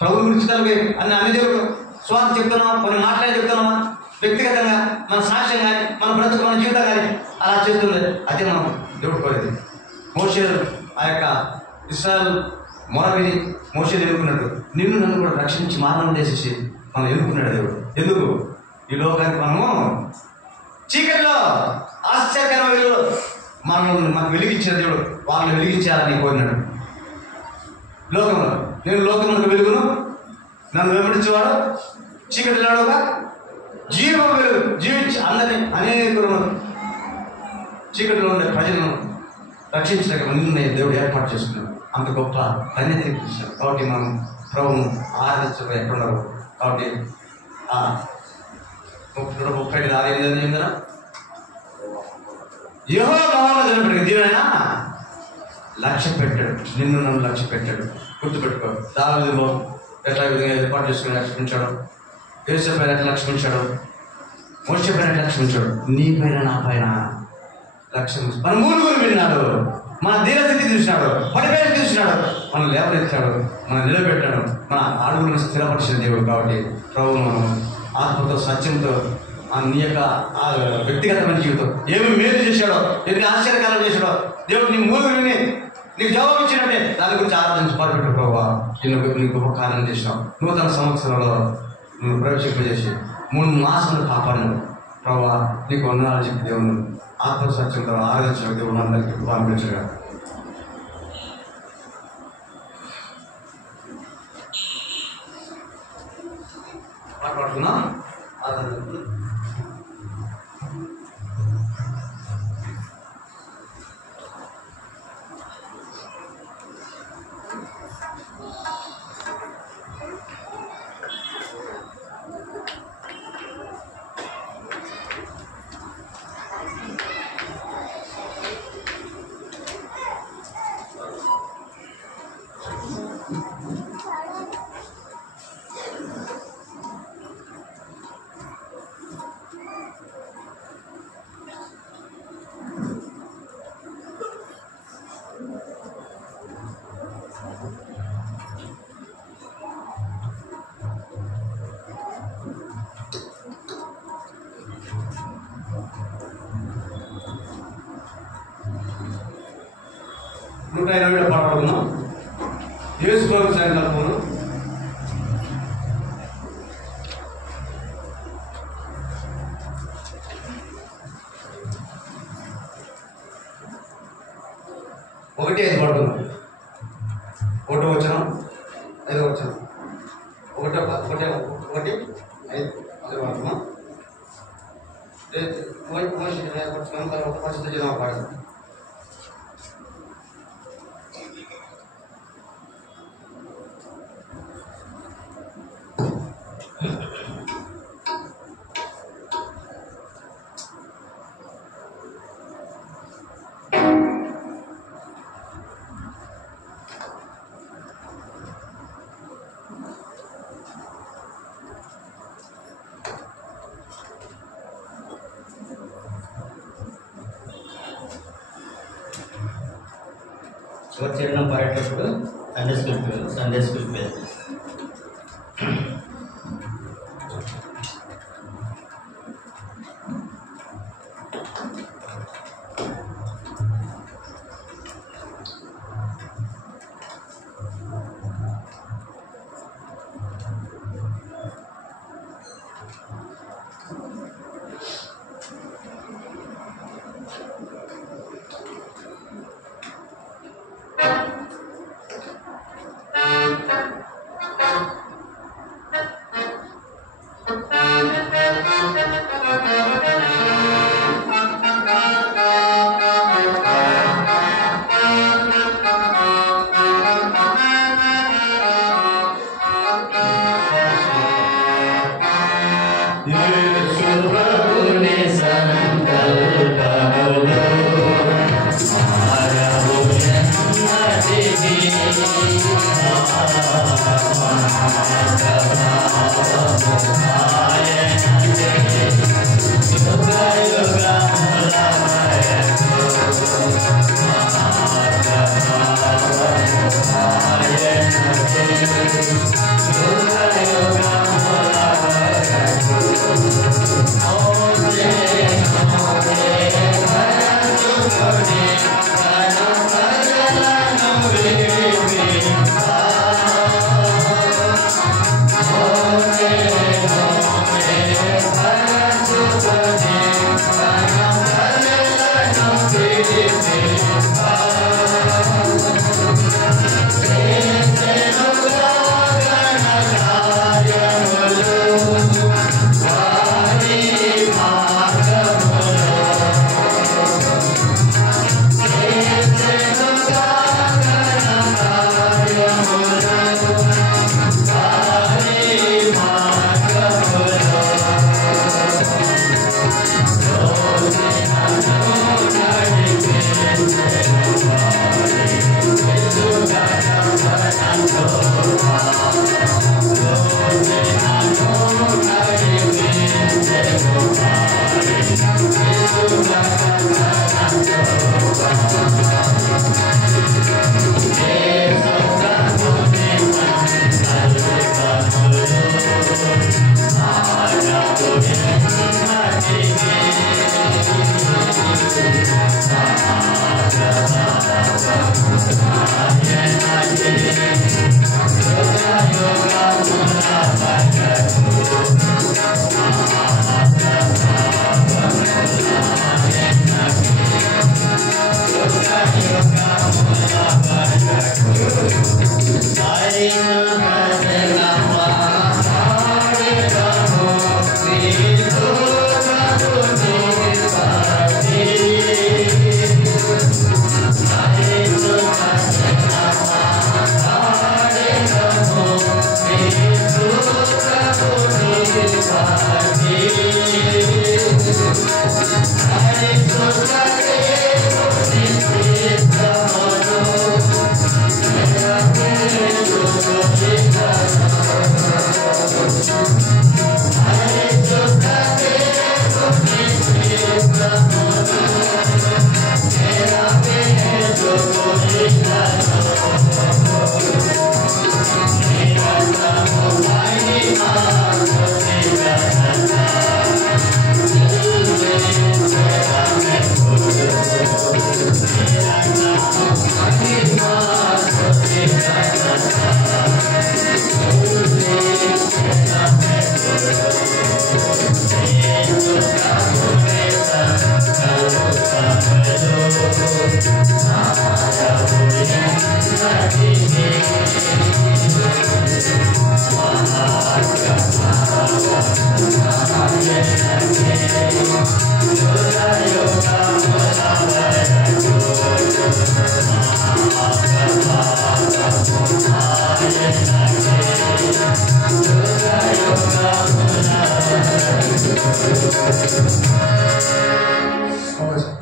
ప్రభు గురించి కలిగి అన్ని దేవుడు స్వార్థ చెప్తున్నాం, కొన్ని మాట్లాడి చెప్తున్నామా? వ్యక్తిగతంగా మన సాక్ష్యం కానీ, మన బ్రతుకు, మన జీవితం కానీ అలా చేస్తుంది. అదే మనం దేవుడు కోరేది. మోషే ఆ యొక్క ఇశ్రాయేలు మొర విని మోషే ఎన్నుకున్నాడు. నిన్ను నన్ను కూడా రక్షించి మానవం చేసేసి మనం ఎన్నుకున్నాడు దేవుడు. ఎందుకు? ఈ లోకానికి మనము చీకటిలో ఆశ్చర్యకరమైన వెలుగులో మనకు వెలిగించిన దేవుడు వాళ్ళని వెలిగించాలని కోరినాడు. లోకంలో నేను లోకంలో వెలుగును, నన్ను వెంబడించేవాడు చీకటిలోగా జీవ వెలుగు జీవించి అందరినీ అనేకులను చీకటిలో ఉండే ప్రజలను రక్షించడానికి నిన్ను దేవుడు ఏర్పాటు చేసుకున్నాడు. అంత గొప్ప ధన్యతని ఇచ్చాడు. కాబట్టి మనం ప్రభువును ఆరాధించడం ఎక్కడున్నారు. కాబట్టి 35:6 యెహోవా మోహంలో జరిగిన దీవెన లక్ష్య పెట్టాడు. నిన్ను నన్ను లక్ష్య పెట్టాడు. గుర్తుపెట్టుకో. దావీదు ఎట్లా విధంగా ఏర్పాటు చేసుకుని లక్ష్మించాడు, యోసేపు ఎట్లా లక్ష్మించాడు, మోషే పైన లక్ష్యం ఉంచాడు, నీ పైన నా పైన లక్ష్యం. మన మూలుగురు విన్నాడు, మన దీనస్థితి చూసినాడు, పడిపోయి చూసినాడు, మనం లేవనెత్తాడు, మనం నిలబెట్టాడు, మన అడుగులను స్థిరపరిచిన దేవుడు. కాబట్టి ప్రభు మనం ఆత్మతో సత్యంతో నీ యొక్క వ్యక్తిగతమైన జీవితం ఏమి మేలు చేశాడో, ఎన్ని ఆశ్చర్యకాలం చేశాడో దేవుడు నీ మూలుగురు విని నీకు జవాబు ఇచ్చినట్టే దాని గురించి ఆరాధించి పాడుపెట్టు. ప్రభావ నీకు గొప్ప కార్యం చేసినావు, నూతన సంవత్సరంలో నువ్వు ప్రవేశింపజేసి 3 మాసాలు కాపాడినావు. ప్రభావ నీకు వందనాలు చెప్పి దేవుని ఆత్మ సత్యంతో ఆరాధించిన దేవుడు అందరికీ పంపించగా. మాట్లాడుతున్నా పాడుకున్నాం. యేసు ప్రభు సంకల్పం ఒకటి 5 పడుకున్నాం. 1వ వచనం 5వ వచనం 1 5 పడుకున్నాం. పరిస్థితి పాడు. చివరి చరణం పాడేటప్పుడు సండే స్కూల్కి వెళ్ళి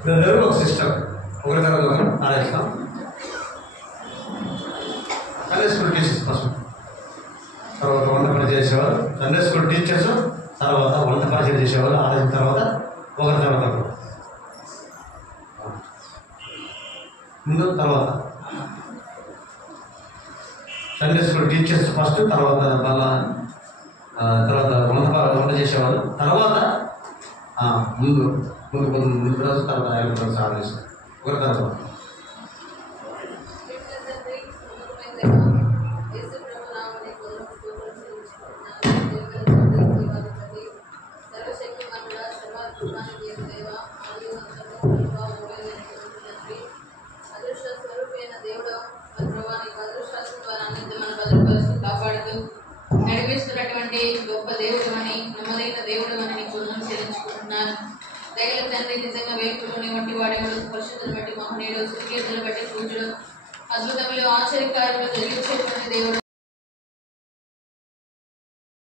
బ్రదర్ ఒక సిస్టర్ ఒకరి తర్వాత ఆలోచిస్తాం. సండే స్కూల్ టీచర్స్ ఫస్ట్, తర్వాత వంట పని చేసేవారు. సండే స్కూల్ టీచర్స్ తర్వాత వంట పని చేసేవారు. ఆలోచన తర్వాత ఒకరి తర్వాత ముందు తర్వాత సండే స్కూల్ టీచర్స్ ఫస్ట్, తర్వాత తర్వాత వంట చేసేవాళ్ళు, తర్వాత ముందు రోజు తర్వాత 5 రోజు ఆలోచిస్తాం ఒకరి తర్వాత. నడిపిస్తున్నటువంటి గొప్ప దేవుడు అని, నమ్మదైన దేవుడు అని నీకు వందనాలు చెల్లించుకుంటున్నాను. దయల తండ్రి, నిజంగా వేడుకలోని వంటి వాడేవాడు, పరిశుద్ధులు బట్టి మహనీయుడు, సుఖీర్తులు బట్టి పూజుడు, అద్భుతములు ఆశ్చర్యకార్యములు జరిగించేటువంటి దేవుడు.